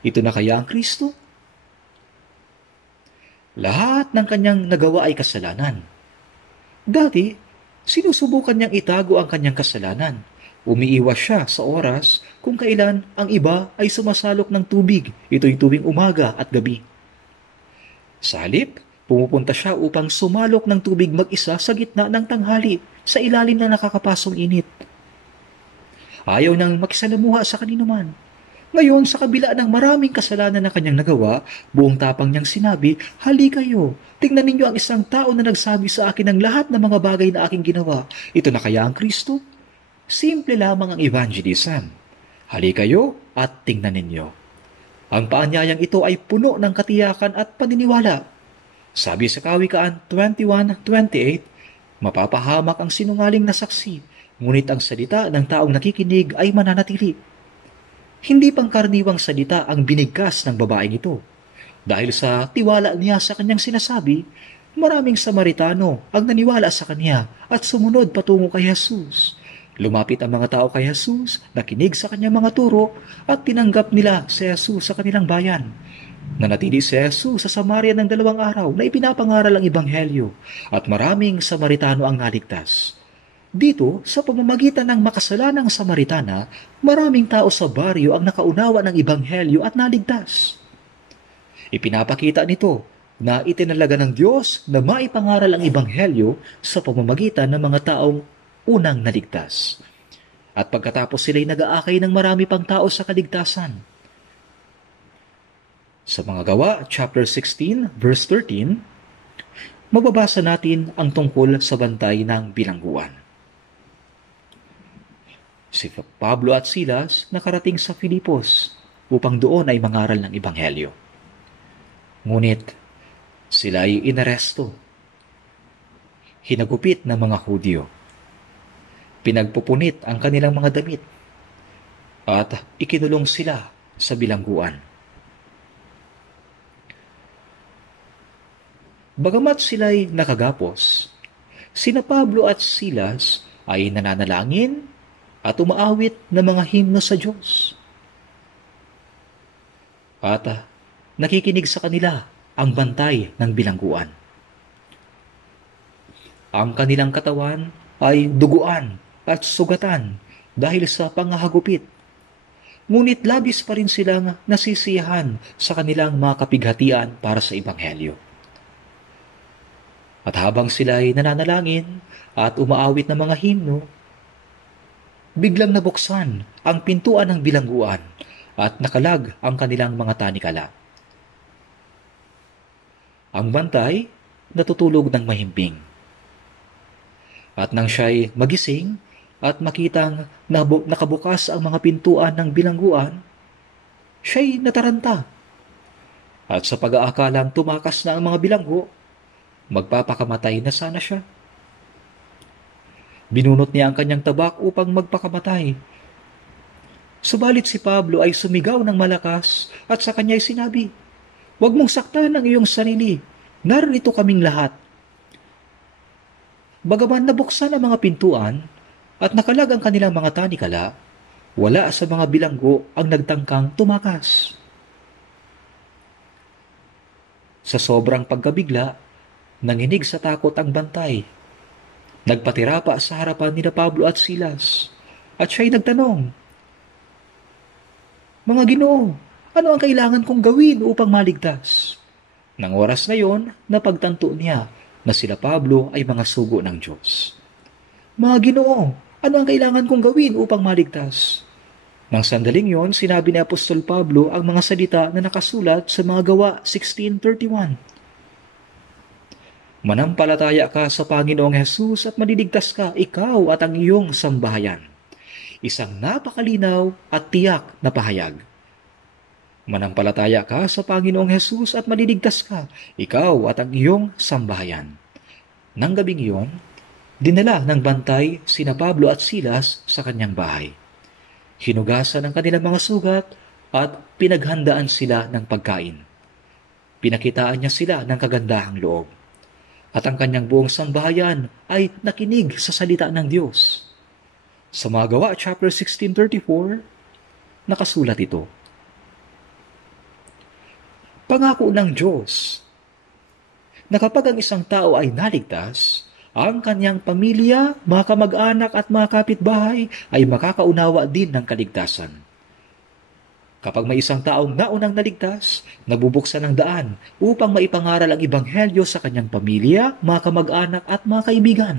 Ito na kaya ang Kristo? Lahat ng kanyang nagawa ay kasalanan. Dati, sinusubukan niyang itago ang kanyang kasalanan. Umiiwas siya sa oras kung kailan ang iba ay sumasalok ng tubig. Ito'y tuwing umaga at gabi. Sa halip, pumupunta siya upang sumalok ng tubig mag-isa sa gitna ng tanghali sa ilalim ng nakakapasong init. Ayaw nang makisalamuha sa kanino man. Ngayon, sa kabila ng maraming kasalanan na kanyang nagawa, buong tapang niyang sinabi, Halika kayo, tingnan ninyo ang isang tao na nagsabi sa akin ng lahat ng mga bagay na aking ginawa. Ito na kaya ang Kristo? Simple lamang ang evangelism. Halika kayo at tingnan ninyo. Ang paanyayang ito ay puno ng katiyakan at paniniwala. Sabi sa Kawikaan 21:28, mapapahamak ang sinungaling na saksi, ngunit ang salita ng taong nakikinig ay mananatili. Hindi pangkaraniwang salita ang binigkas ng babaeng ito. Dahil sa tiwala niya sa kanyang sinasabi, maraming Samaritano ang naniwala sa kanya at sumunod patungo kay Jesus. Lumapit ang mga tao kay Jesus, nakinig sa kanyang mga turo at tinanggap nila si Jesus sa kanilang bayan. Nanatili si Jesus sa Samaria ng 2 araw na ipinapangaral ang Ebanghelyo at maraming Samaritano ang naligtas. Dito, sa pamamagitan ng makasalanang Samaritana, maraming tao sa baryo ang nakaunawa ng Ebanghelyo at naligtas. Ipinapakita nito na itinalaga ng Diyos na maipangaral ang Ebanghelyo sa pamamagitan ng mga taong unang naligtas. At pagkatapos sila'y nag-aakay ng marami pang tao sa kaligtasan. Sa mga Gawa, chapter 16, verse 13, mababasa natin ang tungkol sa bantay ng bilangguan. Si Pablo at Silas nakarating sa Filipos upang doon ay mangaral ng Ebanghelyo. Ngunit sila ay inaresto, hinagupit ng mga Hudyo, pinagpupunit ang kanilang mga damit, at ikinulong sila sa bilangguan. Bagamat sila'y nakagapos, sina Pablo at Silas ay nananalangin at umaawit ng mga himno sa Diyos. At nakikinig sa kanila ang bantay ng bilangguan. Ang kanilang katawan ay duguan at sugatan dahil sa pangahagupit. Ngunit labis pa rin silang nasisiyahan sa kanilang mga kapighatian para sa Ebanghelyo. At habang sila ay nananalangin at umaawit ng mga himno, biglang nabuksan ang pintuan ng bilangguan at nakalag ang kanilang mga tanikala. Ang bantay natutulog ng mahimbing. At nang siya'y magising at makitang nakabukas ang mga pintuan ng bilangguan, siya'y nataranta. At sa pag-aakalang tumakas na ang mga bilanggo, magpapakamatay na sana siya. Binunot niya ang kanyang tabak upang magpakamatay. Subalit si Pablo ay sumigaw ng malakas at sa kanya'y sinabi, "Huwag mong saktan ang iyong sarili. Narito kaming lahat." Bagaman nabuksan ang mga pintuan at nakalag ang kanilang mga tanikala, wala sa mga bilanggo ang nagtangkang tumakas. Sa sobrang pagkabigla, nanginig sa takot ang bantay. Nagpatira pa sa harapan ni Pablo at Silas, at siya'y nagtanong, "Mga Ginoo, ano ang kailangan kong gawin upang maligtas?" Nang oras na yon, napagtanto niya na sila Pablo ay mga sugo ng Diyos. "Mga Ginoo, ano ang kailangan kong gawin upang maligtas?" Nang sandaling yon, sinabi ni Apostol Pablo ang mga salita na nakasulat sa mga Gawa 16:31. "Manampalataya ka sa Panginoong Hesus at maliligtas ka, ikaw at ang iyong sambahayan." Isang napakalinaw at tiyak na pahayag. Manampalataya ka sa Panginoong Hesus at maliligtas ka, ikaw at ang iyong sambahayan. Nang gabing iyon, dinala ng bantay sina Pablo at Silas sa kanyang bahay. Hinugasan ang kanilang mga sugat at pinaghandaan sila ng pagkain. Pinakitaan niya sila ng kagandahang loob. At ang kanyang buong sambahayan ay nakinig sa salita ng Diyos. Sa mga Gawa, chapter 16:34, nakasulat ito. Pangako ng Diyos na kapag ang isang tao ay naligtas, ang kanyang pamilya, mga kamag-anak at mga kapitbahay ay makakaunawa din ng kaligtasan. Kapag may isang taong naunang naligtas, nabubuksan ng daan upang maipangaral ang ebanghelyo sa kanyang pamilya, mga kamag-anak at mga kaibigan.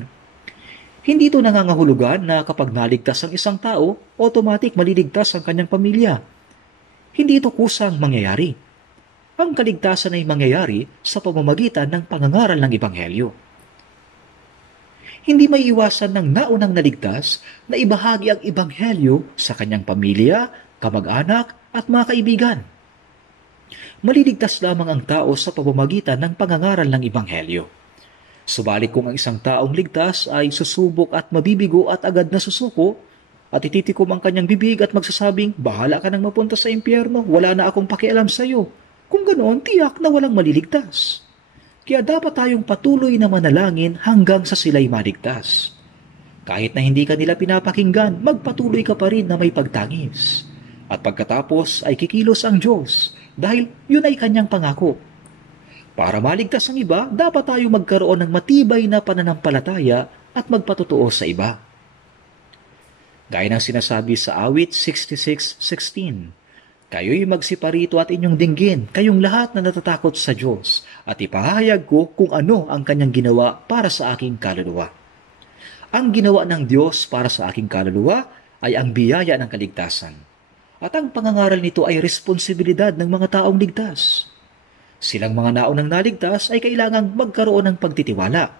Hindi ito nangangahulugan na kapag naligtas ang isang tao, automatic maliligtas ang kanyang pamilya. Hindi ito kusang mangyayari. Ang kaligtasan ay mangyayari sa pamamagitan ng pangangaral ng ebanghelyo. Hindi may iwasan ng naunang naligtas na ibahagi ang ebanghelyo sa kanyang pamilya, kamag-anak at mga kaibigan. Maliligtas lamang ang tao sa pamamagitan ng pangangaral ng ebanghelyo. Subalit kung ang isang taong ligtas ay susubok at mabibigo at agad na susuko, at ititikom ang kanyang bibig at magsasabing, "Bahala ka nang mapunta sa impyerno, wala na akong pakialam sa iyo." Kung ganoon, tiyak na walang maliligtas. Kaya dapat tayong patuloy na manalangin hanggang sa sila'y maligtas. Kahit na hindi ka nila pinapakinggan, magpatuloy ka pa rin na may pagtangis. At pagkatapos ay kikilos ang Diyos dahil yun ay kanyang pangako. Para maligtas ang iba, dapat tayo magkaroon ng matibay na pananampalataya at magpatotoo sa iba. Gaya ng sinasabi sa awit 66:16, "Kayo'y magsiparito at inyong dinggin, kayong lahat na natatakot sa Diyos, at ipahayag ko kung ano ang kanyang ginawa para sa aking kaluluwa." Ang ginawa ng Diyos para sa aking kaluluwa ay ang biyaya ng kaligtasan. At ang pangangaral nito ay responsibilidad ng mga taong ligtas. Silang mga naunang naligtas ay kailangang magkaroon ng pagtitiwala.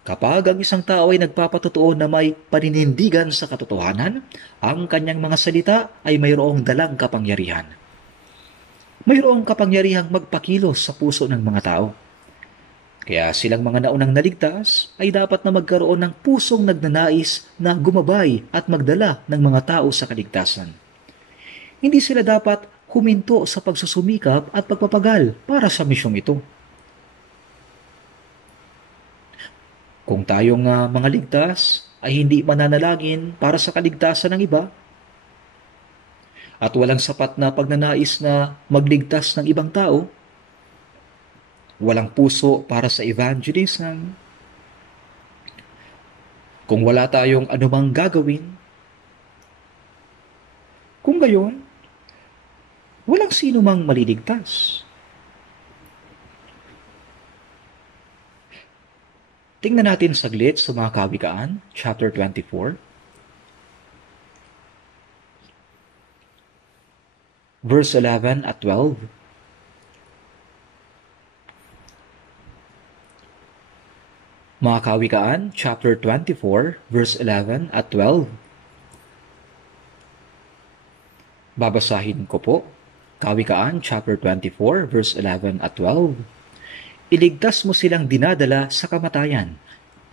Kapag ang isang tao ay nagpapatotoo na may paninindigan sa katotohanan, ang kanyang mga salita ay mayroong dalang kapangyarihan. Mayroong kapangyarihang magpakilos sa puso ng mga tao. Kaya silang mga naunang naligtas ay dapat na magkaroon ng pusong nagnanais na gumabay at magdala ng mga tao sa kaligtasan. Hindi sila dapat huminto sa pagsusumikap at pagpapagal para sa misyong ito. Kung tayong mga ligtas ay hindi mananalangin para sa kaligtasan ng iba, at walang sapat na pagnanais na magligtas ng ibang tao, walang puso para sa evangelism, kung wala tayong anumang gagawin, kung gayon, walang sino mang maliligtas. Tingnan natin saglit sa mga Kawikaan, chapter 24, verse 11 at 12. Mga Kawikaan, chapter 24, verse 11 at 12. Babasahin ko po. Kawikaan, chapter 24, verse 11 at 12. Iligtas mo silang dinadala sa kamatayan.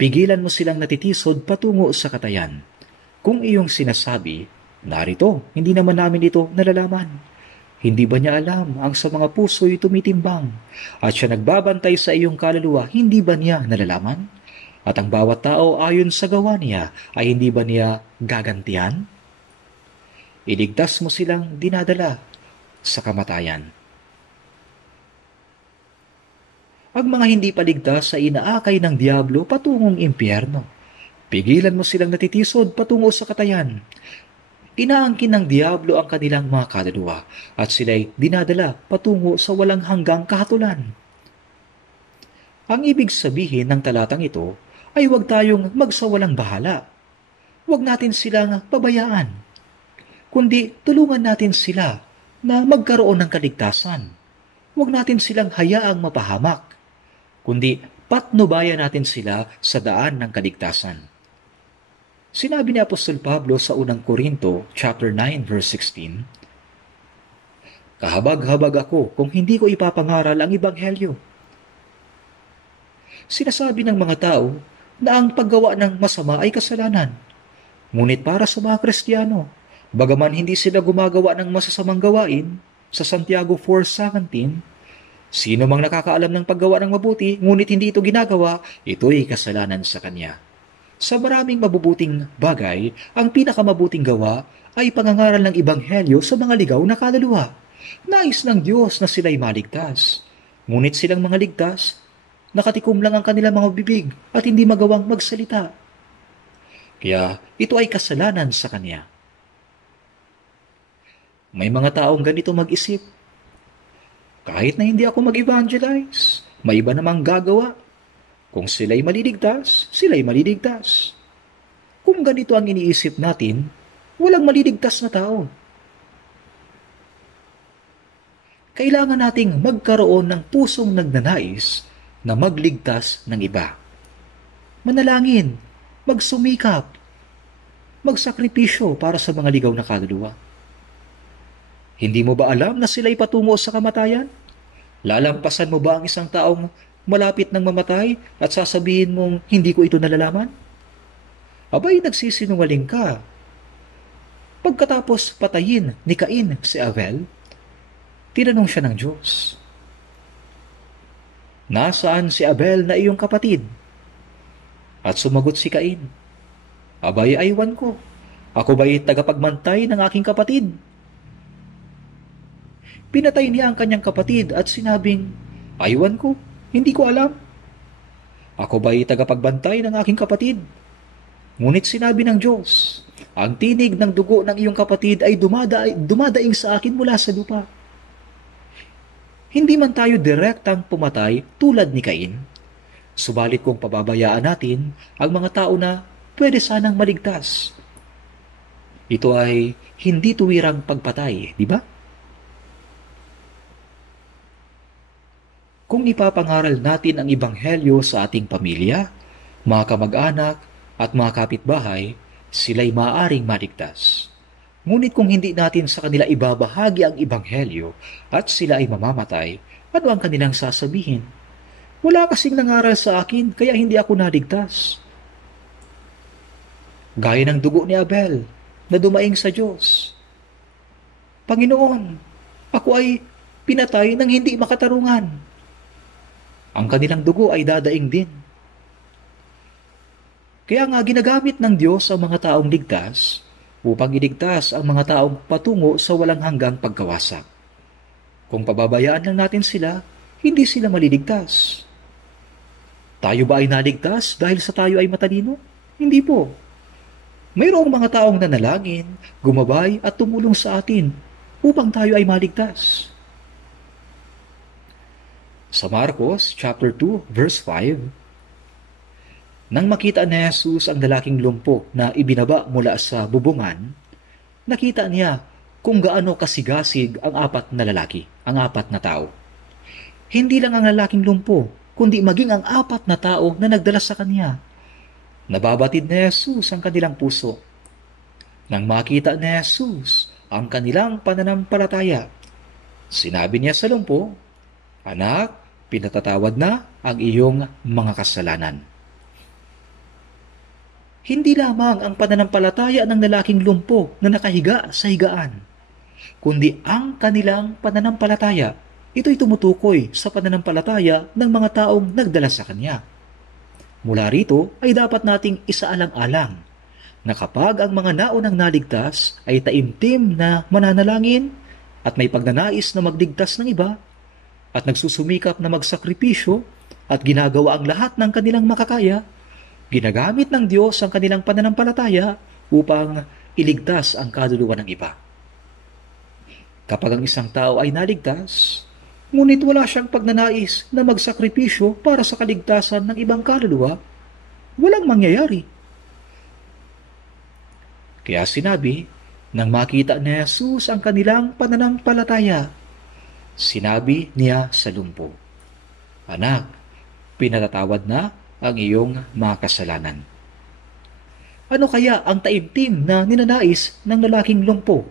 Pigilan mo silang natitisod patungo sa katayan. Kung iyong sinasabi, narito, hindi naman namin ito nalalaman. Hindi ba niya alam ang sa mga puso'y tumitimbang? At siya nagbabantay sa iyong kaluluwa, hindi ba niya nalalaman? At ang bawat tao ayon sa gawa niya, ay hindi ba niya gagantihan? Iligtas mo silang dinadala sa kamatayan. Ang mga hindi paligtas ay inaakay ng diablo patungong impyerno. Pigilan mo silang natitisod patungo sa katayan. Inaangkin ng diablo ang kanilang mga kaluluwa at sila'y dinadala patungo sa walang hanggang kahatulan. Ang ibig sabihin ng talatang ito ay huwag tayong magsawalang bahala. Huwag natin silang pabayaan, kundi tulungan natin sila na magkaroon ng kaligtasan. Huwag natin silang hayaang mapahamak, kundi patnubayan natin sila sa daan ng kaligtasan. Sinabi ni Apostol Pablo sa unang Korinto, chapter 9, verse 16, "Kahabag-habag ako kung hindi ko ipapangaral ang Ebanghelyo." Sinasabi ng mga tao na ang paggawa ng masama ay kasalanan. Ngunit para sa mga Kristiyano, bagaman hindi sila gumagawa ng masasamang gawain, sa Santiago 4:17, sino mang nakakaalam ng paggawa ng mabuti, ngunit hindi ito ginagawa, ito'y kasalanan sa kanya. Sa maraming mabubuting bagay, ang pinakamabuting gawa ay pangangaral ng Ebanghelyo sa mga ligaw na kaluluwa. Nais ng Diyos na sila'y maligtas. Ngunit silang mga ligtas, nakatikom lang ang kanilang mga bibig at hindi magawang magsalita. Kaya ito ay kasalanan sa Kanya. May mga taong ganito mag-isip. Kahit na hindi ako mag-evangelize, may iba namang gagawa. Kung sila'y maliligtas, sila'y maliligtas. Kung ganito ang iniisip natin, walang maliligtas na tao. Kailangan nating magkaroon ng pusong nagnanais na magligtas ng iba. Manalangin, magsumikap, magsakripisyo para sa mga ligaw na kaluluwa. Hindi mo ba alam na sila'y patungo sa kamatayan? Lalampasan mo ba ang isang taong malapit ng mamatay at sasabihin mong hindi ko ito nalalaman? Abay, nagsisinungaling ka. Pagkatapos patayin ni Cain si Abel, tinanong siya ng Diyos, "Nasaan si Abel na iyong kapatid?" At sumagot si Cain, "Abay, aywan ko. Ako ba'y tagapagmantay ng aking kapatid?" Pinatay niya ang kanyang kapatid at sinabing, "Aywan ko, hindi ko alam. Ako ba'y tagapagbantay ng aking kapatid?" Ngunit sinabi ng Diyos, "Ang tinig ng dugo ng iyong kapatid ay dumadaing sa akin mula sa lupa." Hindi man tayo direktang pumatay tulad ni Cain, subalit kung pababayaan natin ang mga tao na pwede sanang maligtas, ito ay hindi tuwirang pagpatay, di ba? Kung ipapangaral natin ang Ebanghelyo sa ating pamilya, mga kamag-anak at mga kapitbahay, sila'y maaaring maligtas. Ngunit kung hindi natin sa kanila ibabahagi ang Ebanghelyo at sila ay mamamatay, ano ang kanilang sasabihin? Wala kasing nangaral sa akin, kaya hindi ako naligtas. Gaya ng dugo ni Abel na dumaing sa Diyos. Panginoon, ako ay pinatay ng hindi makatarungan. Ang kanilang dugo ay dadaing din. Kaya nga ginagamit ng Diyos ang mga taong ligtas upang iligtas ang mga taong patungo sa walang hanggang pagkawasak. Kung pababayaan lang natin sila, hindi sila maliligtas. Tayo ba ay naligtas dahil sa tayo ay matalino? Hindi po. Mayroong mga taong nanalangin, gumabay at tumulong sa atin upang tayo ay maligtas. Sa Marcos chapter 2 verse 5, Nang makita ni Jesus ang lalaking lumpo na ibinaba mula sa bubungan, nakita niya kung gaano kasigasig ang apat na lalaki, ang apat na tao. Hindi lang ang lalaking lumpo, kundi maging ang apat na tao na nagdala sa kanya. Nababatid ni Jesus ang kanilang puso. Nang makita ni Jesus ang kanilang pananampalataya, sinabi niya sa lumpo, "Anak, pinatatawad na ang iyong mga kasalanan." Hindi lamang ang pananampalataya ng lalaking lumpo na nakahiga sa higaan, kundi ang kanilang pananampalataya. Ito'y tumutukoy sa pananampalataya ng mga taong nagdala sa kanya. Mula rito ay dapat nating isaalang-alang na kapag ang mga naunang naligtas ay taimtim na mananalangin at may pagnanais na magligtas ng iba at nagsusumikap na magsakripisyo at ginagawa ang lahat ng kanilang makakaya, ginagamit ng Diyos ang kanilang pananampalataya upang iligtas ang kaluluwa ng iba. Kapag ang isang tao ay naligtas, ngunit wala siyang pagnanais na magsakripisyo para sa kaligtasan ng ibang kaluluwa, walang mangyayari. Kaya sinabi, nang makita ni Jesus ang kanilang pananampalataya, sinabi niya sa lumpo, "Anak, pinatatawad na ang iyong mga kasalanan." Ano kaya ang taimtim na ninanais ng lalaking lumpo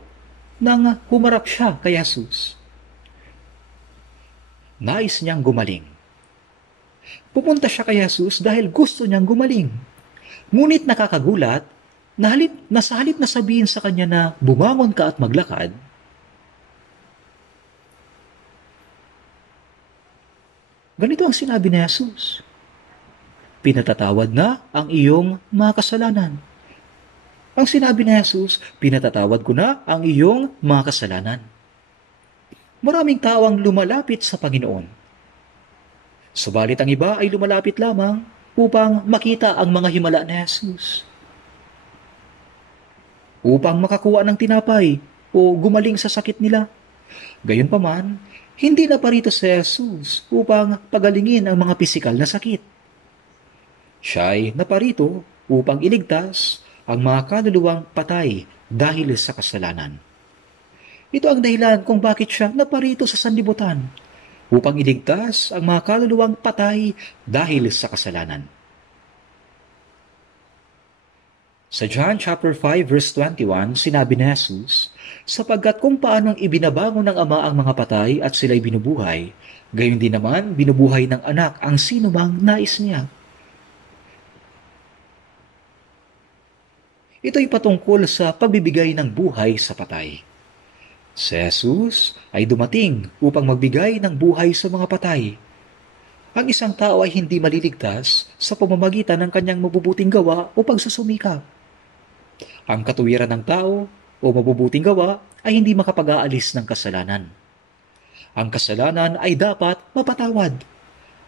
nang humarap siya kay Jesus? Nais niyang gumaling. Pupunta siya kay Jesus dahil gusto niyang gumaling. Ngunit nakakagulat na sa halip na sabihin sa kanya na bumangon ka at maglakad, ganito ang sinabi ni Jesus, "Pinatatawad na ang iyong mga kasalanan." Ang sinabi ni Jesus, "Pinatatawad ko na ang iyong mga kasalanan." Maraming tao ang lumalapit sa Panginoon. Subalit ang iba ay lumalapit lamang upang makita ang mga himala ni Jesus, upang makakuha ng tinapay o gumaling sa sakit nila. Gayunpaman, hindi na parito si Jesus upang pagalingin ang mga pisikal na sakit. Siya ay naparito upang iligtas ang mga kaluluwang patay dahil sa kasalanan. Ito ang dahilan kung bakit siya naparito sa sanlibutan, upang iligtas ang mga kaluluwang patay dahil sa kasalanan. Sa John chapter 5 verse 21, sinabi ni Jesus, "Sapagkat kung paanong ibinabangon ng Ama ang mga patay at sila'y binubuhay, gayon din naman binubuhay ng Anak ang sinumang nais niya." Ito'y patungkol sa pagbibigay ng buhay sa patay. Si Jesus ay dumating upang magbigay ng buhay sa mga patay. Ang isang tao ay hindi maliligtas sa pamamagitan ng kanyang mabubuting gawa o pagsusumikap. Ang katuwiran ng tao o mabubuting gawa ay hindi makapag-aalis ng kasalanan. Ang kasalanan ay dapat mapatawad.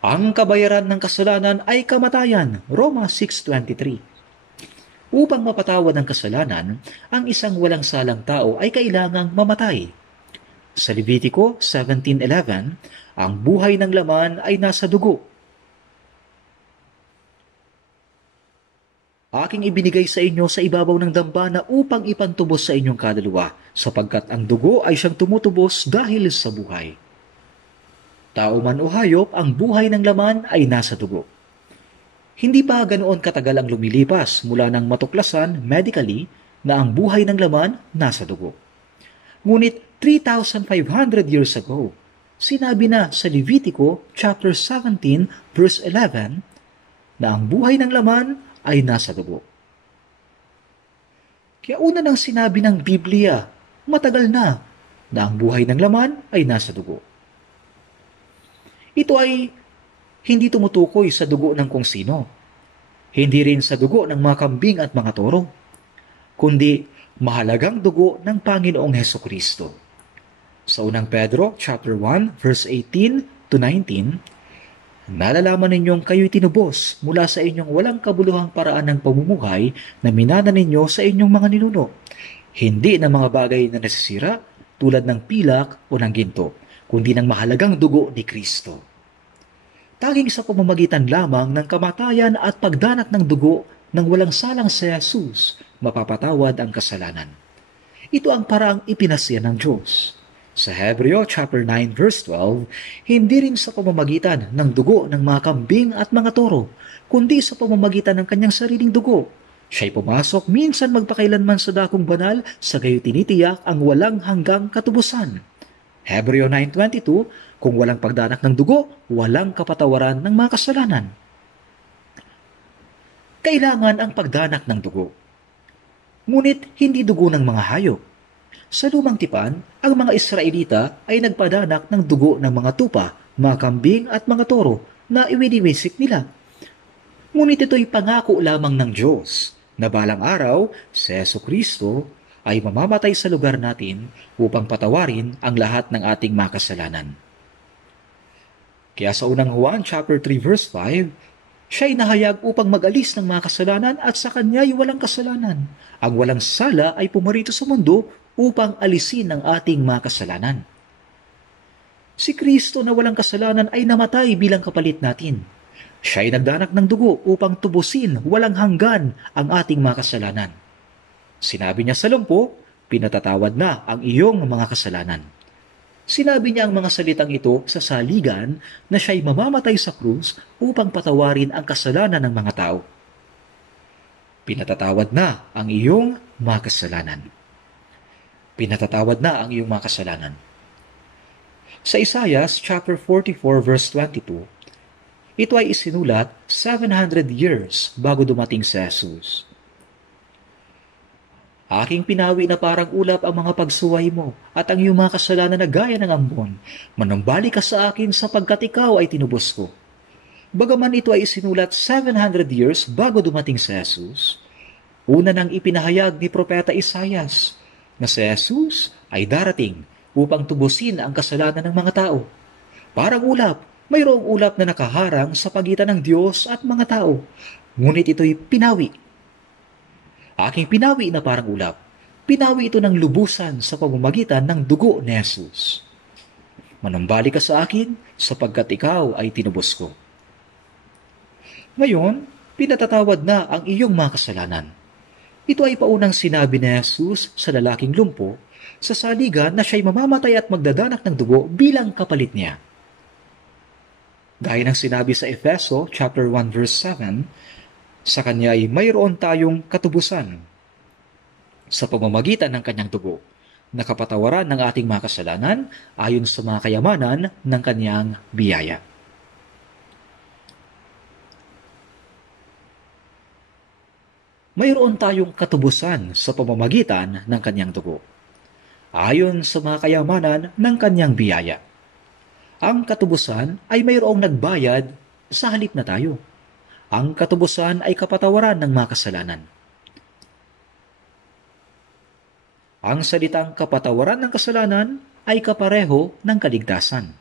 Ang kabayaran ng kasalanan ay kamatayan, Roma 6:23. Upang mapatawad ang kasalanan, ang isang walang salang tao ay kailangang mamatay. Sa Levitico 17:11, ang buhay ng laman ay nasa dugo. Aking ibinigay sa inyo sa ibabaw ng dambana upang ipantubos sa inyong kaluluwa, sapagkat ang dugo ay siyang tumutubos dahil sa buhay. Tao man o hayop, ang buhay ng laman ay nasa dugo. Hindi pa ganoon katagal ang lumilipas mula nang matuklasan medically na ang buhay ng laman nasa dugo. Ngunit 3,500 years ago, sinabi na sa Levitico chapter 17 verse 11 na ang buhay ng laman ay nasa dugo. Kaya una nang sinabi ng Biblia, matagal na ang buhay ng laman ay nasa dugo. Ito ay hindi tumutukoy sa dugo ng kung sino, hindi rin sa dugo ng mga kambing at mga toro, kundi mahalagang dugo ng Panginoong Hesukristo. Sa unang Pedro chapter 1 verse 18 to 19, nalalaman ninyong kayo'y tinubos mula sa inyong walang kabuluhang paraan ng pamumuhay na minana ninyo sa inyong mga ninuno, hindi ng mga bagay na nasisira tulad ng pilak o ng ginto, kundi ng mahalagang dugo ni Kristo. Tanging sa pamamagitan lamang ng kamatayan at pagdanak ng dugo ng walang salang si Jesus, mapapatawad ang kasalanan. Ito ang paraang ipinasya ng Diyos. Sa Hebreo chapter 9 verse 12, hindi rin sa pamamagitan ng dugo ng mga kambing at mga toro, kundi sa pamamagitan ng kanyang sariling dugo. Siya'y pumasok minsan magpakailanman sa dakong banal, sa gayo tinitiyak ang walang hanggang katubusan. Hebreo 9:22, kung walang pagdanak ng dugo, walang kapatawaran ng mga kasalanan. Kailangan ang pagdanak ng dugo. Ngunit hindi dugo ng mga hayop. Sa lumang tipan, ang mga Israelita ay nagpadanak ng dugo ng mga tupa, mga kambing at mga toro na iwiniwisik nila. Ngunit ito'y pangako lamang ng Diyos na balang araw, si Jesucristo ay mamamatay sa lugar natin upang patawarin ang lahat ng ating mga kasalanan. Kaya sa unang Juan chapter 3 verse 5, siya'y nahayag upang mag-alis ng mga kasalanan at sa kanya'y walang kasalanan. Ang walang sala ay pumarito sa mundo upang alisin ang ating mga kasalanan. Si Kristo na walang kasalanan ay namatay bilang kapalit natin. Siya'y nagdanak ng dugo upang tubusin walang hanggan ang ating mga kasalanan. Sinabi niya sa lumpo, pinatatawad na ang iyong mga kasalanan. Sinabi niya ang mga salitang ito sa saligan na siya'y mamamatay sa krus upang patawarin ang kasalanan ng mga tao. Pinatatawad na ang iyong mga kasalanan. Pinatatawad na ang iyong mga kasalanan. Sa Isaiah chapter 44 verse 22, ito ay isinulat 700 years bago dumating si Jesus. Aking pinawi na parang ulap ang mga pagsuway mo at ang iyong mga kasalanan na gaya ng ambon. Manumbalik ka sa akin sapagkat ikaw ay tinubos ko. Bagaman ito ay isinulat 700 years bago dumating si Jesus, una nang ipinahayag ni Propeta Isaias na si Jesus ay darating upang tubusin ang kasalanan ng mga tao. Parang ulap, mayroong ulap na nakaharang sa pagitan ng Diyos at mga tao, ngunit ito'y pinawi. Aking pinawi na parang ulap. Pinawi ito ng lubusan sa pamamagitan ng dugo ni Jesus. Manumbalik ka sa akin sapagkat ikaw ay tinubos ko. Ngayon, pinatatawad na ang iyong mga kasalanan. Ito ay paunang sinabi ni Jesus sa lalaking lumpo sa saligan na siya'y mamamatay at magdadanak ng dugo bilang kapalit niya. Gaya ng sinabi sa Efeso chapter 1 verse 7, sa kanya ay mayroon tayong katubusan sa pamamagitan ng kanyang dugo na kapatawaran ng ating mga kasalanan ayon sa mga kayamanan ng kanyang biyaya. Mayroon tayong katubusan sa pamamagitan ng kanyang dugo, ayon sa mga kayamanan ng kanyang biyaya. Ang katubusan ay mayroong nagbayad sa halip na tayo. Ang katubusan ay kapatawaran ng mga kasalanan. Ang salitang kapatawaran ng kasalanan ay kapareho ng kaligtasan.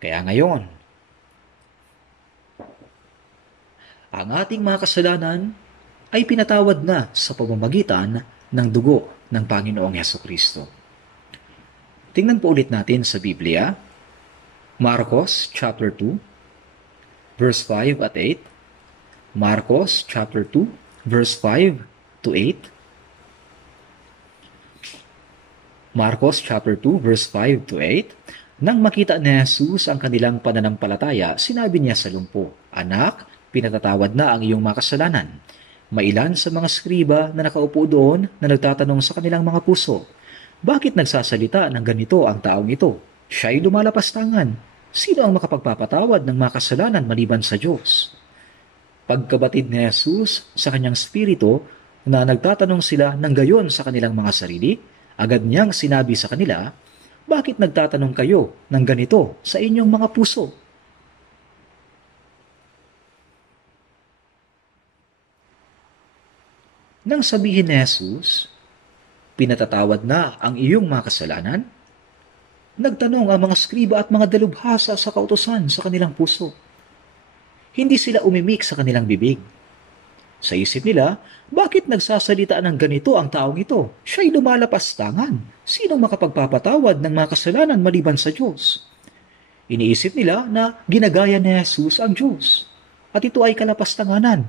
Kaya ngayon, ang ating mga kasalanan ay pinatawad na sa pamamagitan ng dugo ng Panginoong Hesukristo. Tingnan po ulit natin sa Biblia, Marcos chapter 2, verse 5 at 8. Marcos chapter 2, verse 5 to 8. Marcos chapter 2, verse 5 to 8. Nang makita ni Jesus ang kanilang pananampalataya, sinabi niya sa lumpo, "Anak, pinatatawad na ang iyong mga kasalanan." Mailan sa mga skriba na nakaupo doon na nagtatanong sa kanilang mga puso, "Bakit nagsasalita ng ganito ang taong ito? Siya'y lumalapastangan. Sino ang makapagpapatawad ng mga kasalanan maliban sa Diyos?" Pagkabatid ni Jesus sa kanyang spirito na nagtatanong sila ng gayon sa kanilang mga sarili, agad niyang sinabi sa kanila, "Bakit nagtatanong kayo ng ganito sa inyong mga puso?" Nang sabihin ni Jesus, "Pinatatawad na ang iyong mga kasalanan," nagtanong ang mga skriba at mga dalubhasa sa kautusan sa kanilang puso. Hindi sila umimik sa kanilang bibig. Sa isip nila, bakit nagsasalita ng ganito ang taong ito? Siya'y lumalapastangan. Sinong makapagpapatawad ng mga kasalanan maliban sa Diyos? Iniisip nila na ginagaya ni Jesus ang Diyos at ito ay kalapastanganan.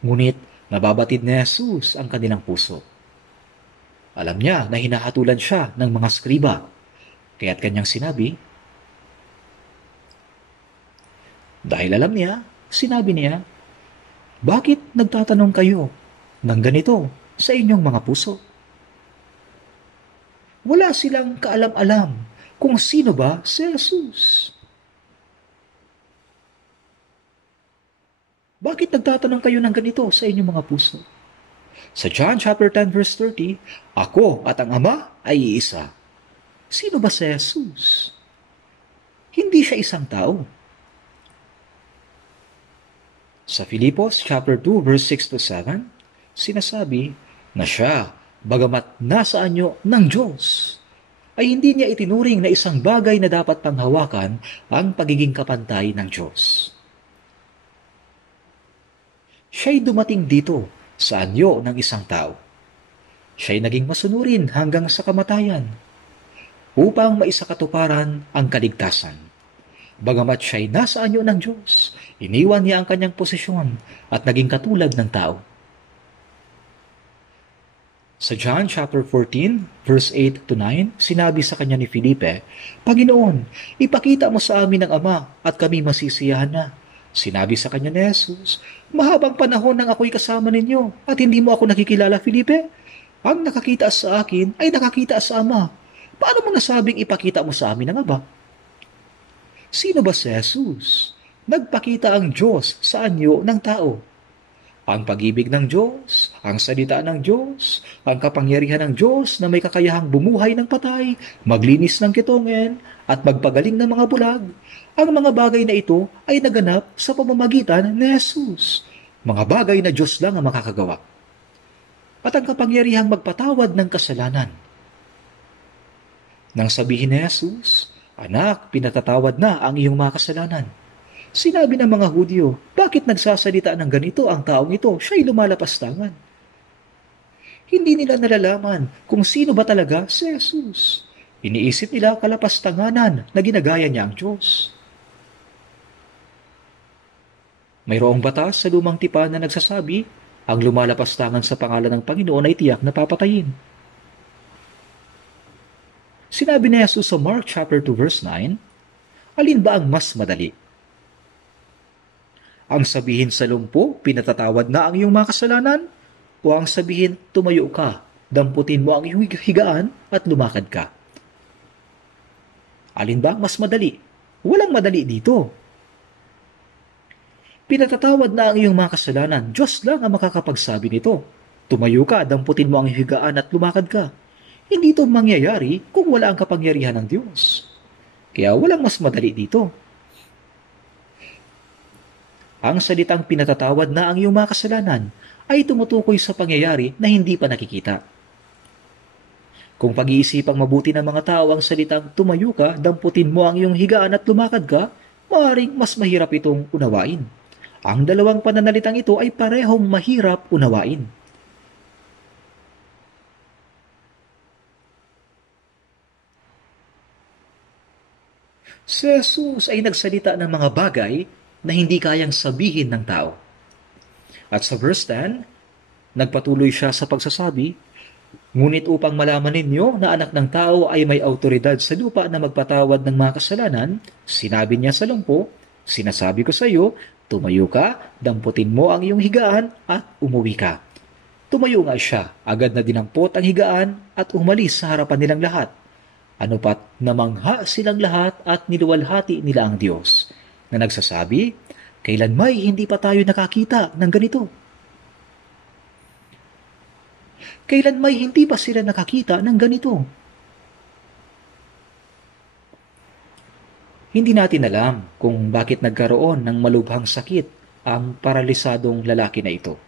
Ngunit nababatid ni Jesus ang kanilang puso. Alam niya na hinahatulan siya ng mga skriba, kaya't kanyang sinabi, dahil alam niya, sinabi niya, bakit nagtatanong kayo ng ganito sa inyong mga puso? Wala silang kaalam-alam kung sino ba si Jesus. Bakit nagtatanong kayo ng ganito sa inyong mga puso? Sa John chapter 10 verse 30, ako at ang Ama ay iisa. Sino ba si Jesus? Hindi siya isang tao. Sa Filipos chapter 2 verse 6 to 7, sinasabi na siya, bagamat nasa anyo ng Diyos, ay hindi niya itinuring na isang bagay na dapat panghawakan ang pagiging kapantay ng Diyos. Siya'y dumating dito sa anyo ng isang tao. Siya'y naging masunurin hanggang sa kamatayan upang maisakatuparan ang kaligtasan. Bagamat siya'y nasa anyo ng Diyos, iniwan niya ang kanyang posisyon at naging katulad ng tao. Sa John chapter 14, verse 8 to 9, sinabi sa kanya ni Felipe, Panginoon, ipakita mo sa amin ang Ama at kami masisiyahan na. Sinabi sa kanya ni Jesus, mahabang panahon nang ako'y kasama ninyo at hindi mo ako nakikilala, Felipe? Ang nakakita sa akin ay nakakita sa Ama. Paano mo nasabing ipakita mo sa amin ang Ama? Sino ba si Jesus? Nagpakita ang Diyos sa anyo ng tao. Ang pag-ibig ng Diyos, ang salita ng Diyos, ang kapangyarihan ng Diyos na may kakayahang bumuhay ng patay, maglinis ng kitongin, at magpagaling ng mga bulag. Ang mga bagay na ito ay naganap sa pamamagitan ni Jesus. Mga bagay na Diyos lang ang makakagawa. At ang kapangyarihang magpatawad ng kasalanan. Nang sabihin ni Jesus, Anak, pinatatawad na ang iyong mga kasalanan. Sinabi ng mga Hudyo, bakit nagsasalita ng ganito ang taong ito? Siya'y lumalapastangan. Hindi nila nalalaman kung sino ba talaga si Jesus. Iniisip nila kalapastanganan na ginagaya niya ang Diyos. Mayroong batas sa lumang tipan na nagsasabi, ang lumalapastangan sa pangalan ng Panginoon ay tiyak na papatayin. Sinabi ni Jesus sa Mark chapter 2 verse 9, alin ba ang mas madali? Ang sabihin sa lumpo, pinatatawad na ang iyong mga kasalanan? O ang sabihin, tumayo ka, damputin mo ang iyong higaan at lumakad ka? Alin ba ang mas madali? Walang madali dito. Pinatatawad na ang iyong mga kasalanan, Diyos lang ang makakapagsabi nito. Tumayo ka, damputin mo ang iyong higaan at lumakad ka. Hindi ito mangyayari kung wala ang kapangyarihan ng Diyos. Kaya walang mas madali dito. Ang salitang pinatatawad na ang iyong mga kasalanan ay tumutukoy sa pangyayari na hindi pa nakikita. Kung pag-iisipang mabuti ng mga tao ang salitang tumayo ka, damputin mo ang iyong higaan at lumakad ka, maaaring mas mahirap itong unawain. Ang dalawang pananalitang ito ay parehong mahirap unawain. Si Jesus ay nagsalita ng mga bagay na hindi kayang sabihin ng tao. At sa verse 10, nagpatuloy siya sa pagsasabi, ngunit upang malaman ninyo na anak ng tao ay may autoridad sa lupa na magpatawad ng mga kasalanan, sinabi niya sa lumpo, sinasabi ko sa iyo, tumayo ka, damputin mo ang iyong higaan at umuwi ka. Tumayo nga siya, agad na dinampot ang higaan at umalis sa harapan nilang lahat. Ano pat namangha silang lahat at niluwalhati nila ang Diyos, na nagsasabi, kailan may hindi pa tayo nakakita ng ganito? Kailan may hindi pa sila nakakita ng ganito? Hindi natin alam kung bakit nagkaroon ng malubhang sakit ang paralisadong lalaki na ito.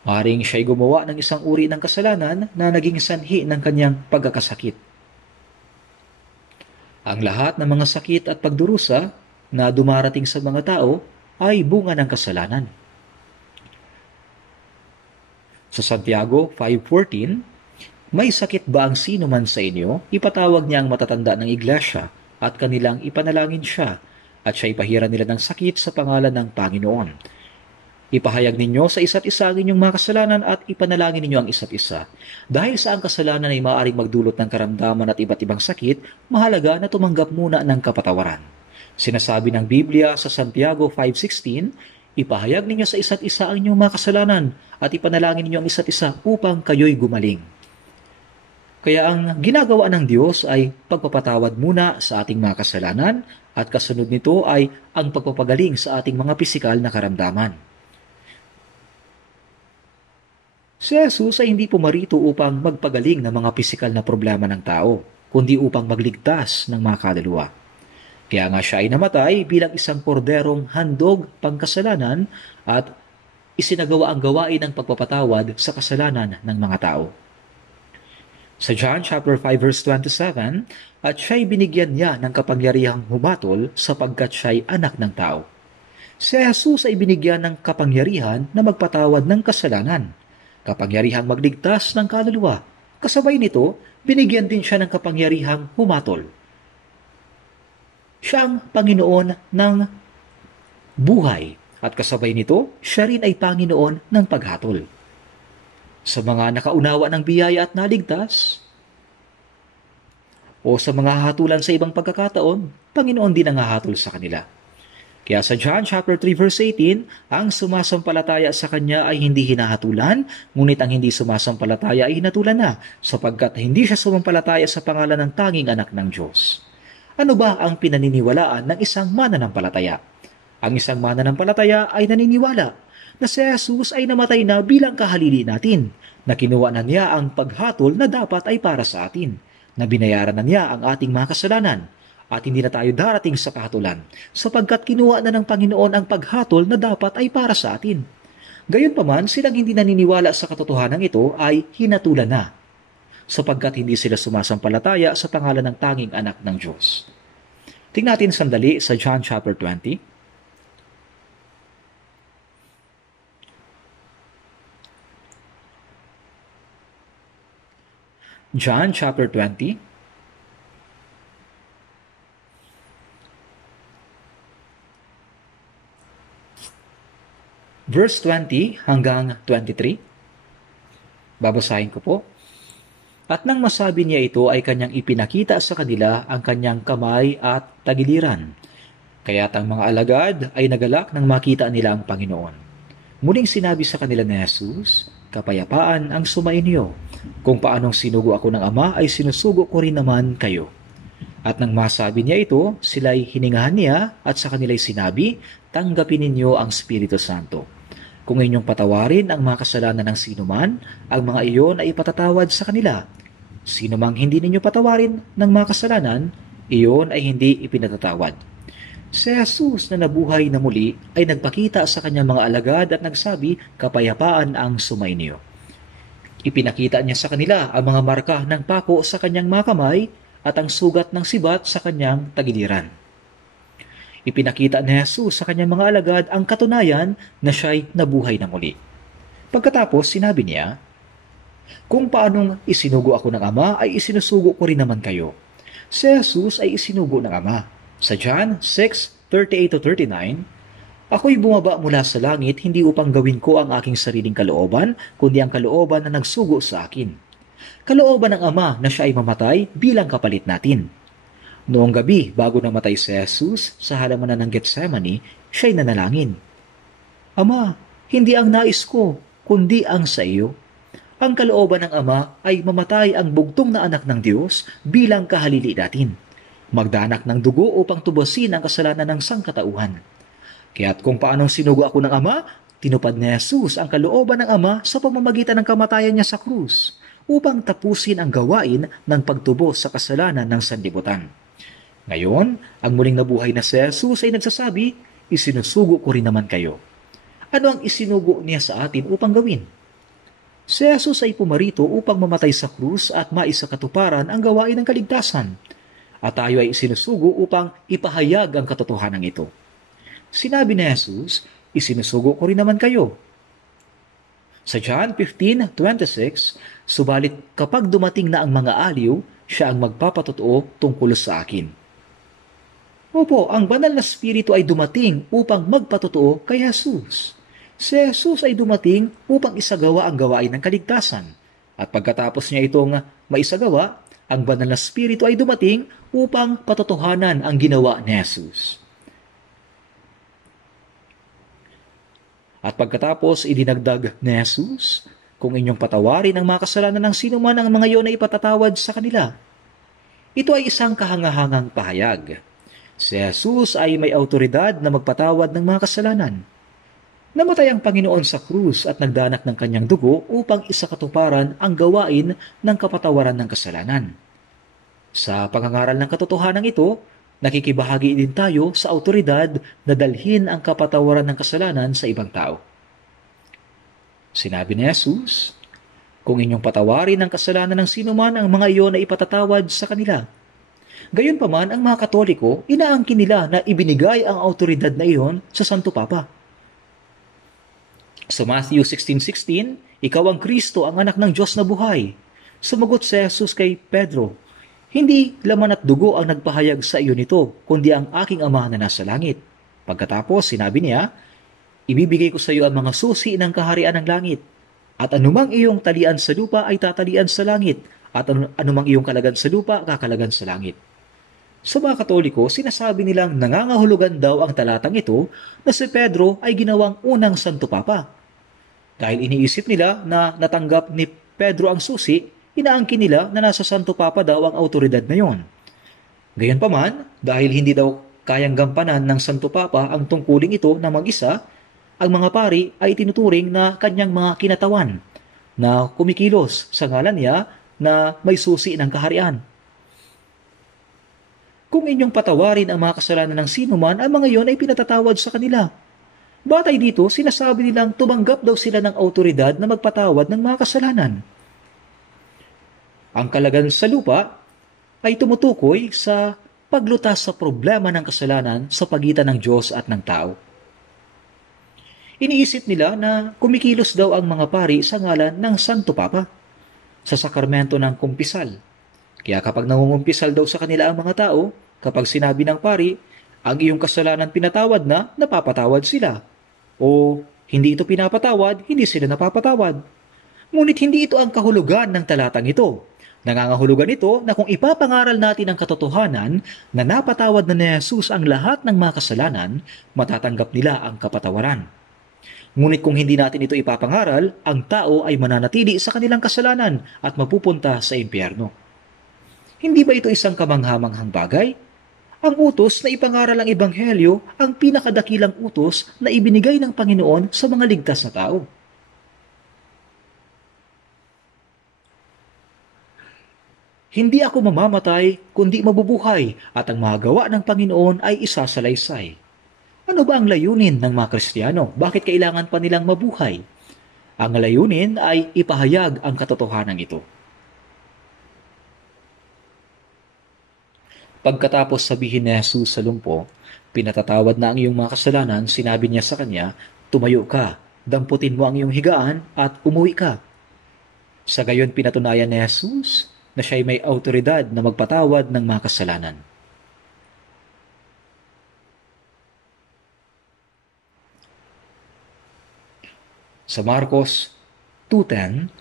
Maring siya'y gumawa ng isang uri ng kasalanan na naging sanhi ng kanyang pagkakasakit. Ang lahat ng mga sakit at pagdurusa na dumarating sa mga tao ay bunga ng kasalanan. Sa Santiago 5:14, May sakit ba ang sino man sa inyo? Ipatawag niya ang matatanda ng iglesia at kanilang ipanalangin siya at siya ipahiran nila ng sakit sa pangalan ng Panginoon. Ipahayag ninyo sa isa't isa ang inyong mga kasalanan at ipanalangin ninyo ang isa't isa. Dahil sa ang kasalanan ay maaaring magdulot ng karamdaman at iba't ibang sakit, mahalaga na tumanggap muna ng kapatawaran. Sinasabi ng Biblia sa Santiago 5:16, ipahayag ninyo sa isa't isa ang inyong mga kasalanan at ipanalangin ninyo ang isa't isa upang kayo'y gumaling. Kaya ang ginagawa ng Diyos ay pagpapatawad muna sa ating mga kasalanan at kasunod nito ay ang pagpapagaling sa ating mga pisikal na karamdaman. Si Jesus ay hindi pumarito upang magpagaling ng mga pisikal na problema ng tao, kundi upang magligtas ng mga kaluluwa. Kaya nga siya ay namatay bilang isang korderong handog pangkasalanan at isinagawa ang gawain ng pagpapatawad sa kasalanan ng mga tao. Sa John chapter 5 verse 27, at siya'y binigyan niya ng kapangyarihang humatol sapagkat siya'y anak ng tao. Si Jesus ay binigyan ng kapangyarihan na magpatawad ng kasalanan, kapangyarihang magligtas ng kaluluwa. Kasabay nito, binigyan din siya ng kapangyarihang humatol. Siya ang Panginoon ng buhay at kasabay nito, siya rin ay Panginoon ng paghatol. Sa mga nakaunawa ng biyaya at naligtas, o sa mga hatulan sa ibang pagkakataon, Panginoon din ang hahatol sa kanila. Kaya sa John chapter 3 verse 18, ang sumasampalataya sa Kanya ay hindi hinahatulan, ngunit ang hindi sumasampalataya ay hinatulan na, sapagkat hindi siya sumampalataya sa pangalan ng tanging anak ng Diyos. Ano ba ang pinaniniwalaan ng isang mananampalataya? Ang isang mananampalataya ay naniniwala na si Jesus ay namatay na bilang kahalili natin, na kinuha na niya ang paghatol na dapat ay para sa atin, na binayaran na niya ang ating mga kasalanan, at hindi na tayo darating sa kahatulan, sapagkat kinuha na ng Panginoon ang paghatol na dapat ay para sa atin. Gayunpaman, silang hindi naniniwala sa katotohanan ito ay hinatulan na, sapagkat hindi sila sumasampalataya sa pangalan ng tanging anak ng Diyos. Tingnan natin sandali sa John chapter 20. John chapter 20. Verse 20 hanggang 23. Babasahin ko po. At nang masabi niya ito ay kanyang ipinakita sa kanila ang kanyang kamay at tagiliran. Kaya't ang mga alagad ay nagalak nang makita nila ang Panginoon. Muling sinabi sa kanila ni Jesus, kapayapaan ang sumainyo. Kung paanong sinugo ako ng Ama ay sinusugo ko rin naman kayo. At nang masabi niya ito, sila'y hiningahan niya at sa kanila'y sinabi, tanggapin ninyo ang Espiritu Santo. Kung inyong patawarin ang mga kasalanan ng sinuman, ang mga iyon ay ipatatawad sa kanila. Sino mang hindi ninyo patawarin ng mga kasalanan, iyon ay hindi ipinatatawad. Si Jesus na nabuhay na muli ay nagpakita sa kanyang mga alagad at nagsabi, kapayapaan ang sumainyo. Ipinakita niya sa kanila ang mga marka ng pako sa kanyang mga kamay at ang sugat ng sibat sa kanyang tagiliran. Ipinakita ni Jesus sa kanyang mga alagad ang katunayan na siya'y nabuhay na muli. Pagkatapos, sinabi niya, kung paanong isinugo ako ng Ama ay isinusugo ko rin naman kayo. Si Jesus ay isinugo ng Ama. Sa John 6:38-39, ako'y bumaba mula sa langit hindi upang gawin ko ang aking sariling kalooban, kundi ang kalooban na nagsugo sa akin. Kalooban ng Ama na siya ay mamatay bilang kapalit natin. Noong gabi, bago namatay si Jesus sa halamanan ng Getsemani, siya'y nanalangin. Ama, hindi ang nais ko, kundi ang sa iyo. Ang kalooban ng Ama ay mamatay ang bugtong na anak ng Diyos bilang kahalili natin. Magdanak ng dugo upang tubasin ang kasalanan ng sangkatauhan. Kaya't kung paanong sinugo ako ng Ama, tinupad ni Jesus ang kalooban ng Ama sa pamamagitan ng kamatayan niya sa krus upang tapusin ang gawain ng pagtubos sa kasalanan ng sanlibutan. Ngayon, ang muling nabuhay na si Jesus ay nagsasabi, isinusugo ko rin naman kayo. Ano ang isinugo niya sa atin upang gawin? Si Jesus ay pumarito upang mamatay sa krus at maisakatuparan ang gawain ng kaligtasan. At tayo ay isinusugo upang ipahayag ang katotohanan ito. Sinabi ni Jesus, isinusugo ko rin naman kayo. Sa John 15:26, subalit kapag dumating na ang mga aliw, siya ang magpapatotoo tungkol sa akin. Opo, ang banal na spirito ay dumating upang magpatotoo kay Jesus. Si Jesus ay dumating upang isagawa ang gawain ng kaligtasan. At pagkatapos niya itong maisagawa, ang banal na spirito ay dumating upang patotohanan ang ginawa ni Jesus. At pagkatapos idinagdag ni Jesus, kung inyong patawarin ang mga kasalanan ng sino man, ang mga iyon ay ipatatawad sa kanila. Ito ay isang kahangahangang pahayag. Si Jesus ay may autoridad na magpatawad ng mga kasalanan. Namatay ang Panginoon sa krus at nagdanak ng kanyang dugo upang isakatuparan ang gawain ng kapatawaran ng kasalanan. Sa pangangaral ng katotohanan ito, nakikibahagi din tayo sa autoridad na dalhin ang kapatawaran ng kasalanan sa ibang tao. Sinabi ni Jesus, kung inyong patawarin ang kasalanan ng sinuman, ang mga iyon ay ipatatawad sa kanila. Gayunpaman, ang mga Katoliko, inaangkin nila na ibinigay ang autoridad na iyon sa Santo Papa. Sa Matthew 16:16, ikaw ang Kristo, ang anak ng Diyos na buhay. Sumagot si Jesus kay Pedro, hindi laman at dugo ang nagpahayag sa iyo nito, kundi ang aking Ama na nasa langit. Pagkatapos, sinabi niya, ibibigay ko sa iyo ang mga susi ng kaharian ng langit. At anumang iyong talian sa lupa ay tatalian sa langit, at anumang iyong kalagan sa lupa, kakalagan sa langit. Sa mga Katoliko, sinasabi nilang nangangahulugan daw ang talatang ito na si Pedro ay ginawang unang Santo Papa. Dahil iniisip nila na natanggap ni Pedro ang susi, inaangkin nila na nasa Santo Papa daw ang autoridad na yon. Gayunpaman, dahil hindi daw kayang gampanan ng Santo Papa ang tungkuling ito na mag-isa, ang mga pari ay tinuturing na kanyang mga kinatawan na kumikilos sa ngalan niya na may susi ng kaharian. Kung inyong patawarin ang mga kasalanan ng sinuman, ang mga iyon ay pinatatawad sa kanila. Batay dito, sinasabi nilang tumanggap daw sila ng autoridad na magpatawad ng mga kasalanan. Ang kalagan sa lupa ay tumutukoy sa paglutas sa problema ng kasalanan sa pagitan ng Diyos at ng tao. Iniisip nila na kumikilos daw ang mga pari sa ngalan ng Santo Papa sa sakramento ng kumpisal. Kaya kapag nangungumpisal daw sa kanila ang mga tao, kapag sinabi ng pari, ang iyong kasalanan pinatawad na, napapatawad sila. O hindi ito pinapatawad, hindi sila napapatawad. Ngunit hindi ito ang kahulugan ng talatang ito. Nangangahulugan ito na kung ipapangaral natin ang katotohanan na napatawad na ni Jesus ang lahat ng mga kasalanan, matatanggap nila ang kapatawaran. Ngunit kung hindi natin ito ipapangaral, ang tao ay mananatili sa kanilang kasalanan at mapupunta sa impyerno. Hindi ba ito isang kamanghamanghang bagay? Ang utos na ipangaral ang Ebanghelyo ang pinakadakilang utos na ibinigay ng Panginoon sa mga ligtas na tao. Hindi ako mamamatay, kundi mabubuhay, at ang mga gawa ng Panginoon ay isasalaysay. Ano ba ang layunin ng mga Kristiyano? Bakit kailangan pa nilang mabuhay? Ang layunin ay ipahayag ang katotohanan ito. Pagkatapos sabihin ni Jesus sa lumpo, pinatatawad na ang iyong mga kasalanan, sinabi niya sa kanya, tumayo ka, damputin mo ang iyong higaan at umuwi ka. Sa gayon pinatunayan ni Jesus na siya'y may autoridad na magpatawad ng mga kasalanan. Sa Marcos 2:10,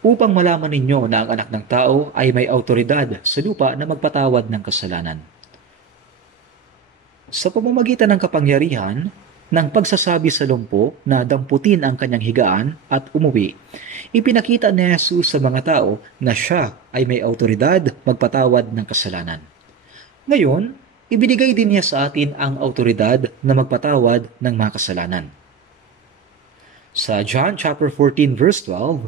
upang malaman ninyo na ang anak ng tao ay may autoridad sa lupa na magpatawad ng kasalanan. Sa pamamagitan ng kapangyarihan ng pagsasabi sa lumpo na damputin ang kanyang higaan at umuwi, ipinakita ni Jesus sa mga tao na siya ay may autoridad magpatawad ng kasalanan. Ngayon, ibinigay din niya sa atin ang autoridad na magpatawad ng mga kasalanan. Sa John chapter 14 verse 12,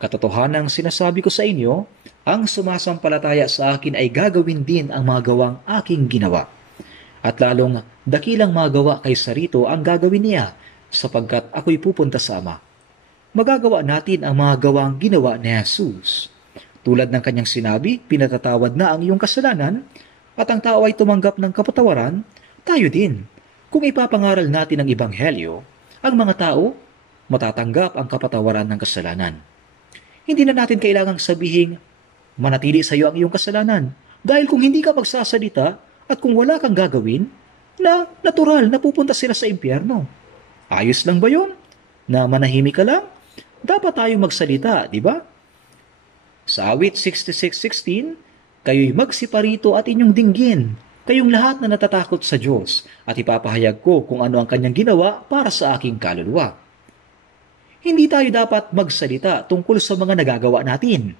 katotohanang sinasabi ko sa inyo, ang sumasampalataya sa akin ay gagawin din ang mga gawang aking ginawa. At lalong dakilang mga gawa kaysa rito ang gagawin niya, sapagkat ako'y pupunta sa Ama. Magagawa natin ang mga gawang ginawa ni Jesus. Tulad ng kanyang sinabi, pinatatawad na ang iyong kasalanan, at ang tao ay tumanggap ng kapatawaran, tayo din. Kung ipapangaral natin ang Ebanghelyo, ang mga tao matatanggap ang kapatawaran ng kasalanan. Hindi na natin kailangang sabihing, manatili sa iyo ang iyong kasalanan. Dahil kung hindi ka magsasalita at kung wala kang gagawin, na natural na pupunta sila sa impyerno. Ayos lang ba yun? Na manahimik ka lang? Dapat tayong magsalita, di ba? Sa awit 66:16, kayo'y magsiparito at inyong dinggin, kayong lahat na natatakot sa Diyos, at ipapahayag ko kung ano ang kanyang ginawa para sa aking kaluluwa. Hindi tayo dapat magsalita tungkol sa mga nagagawa natin.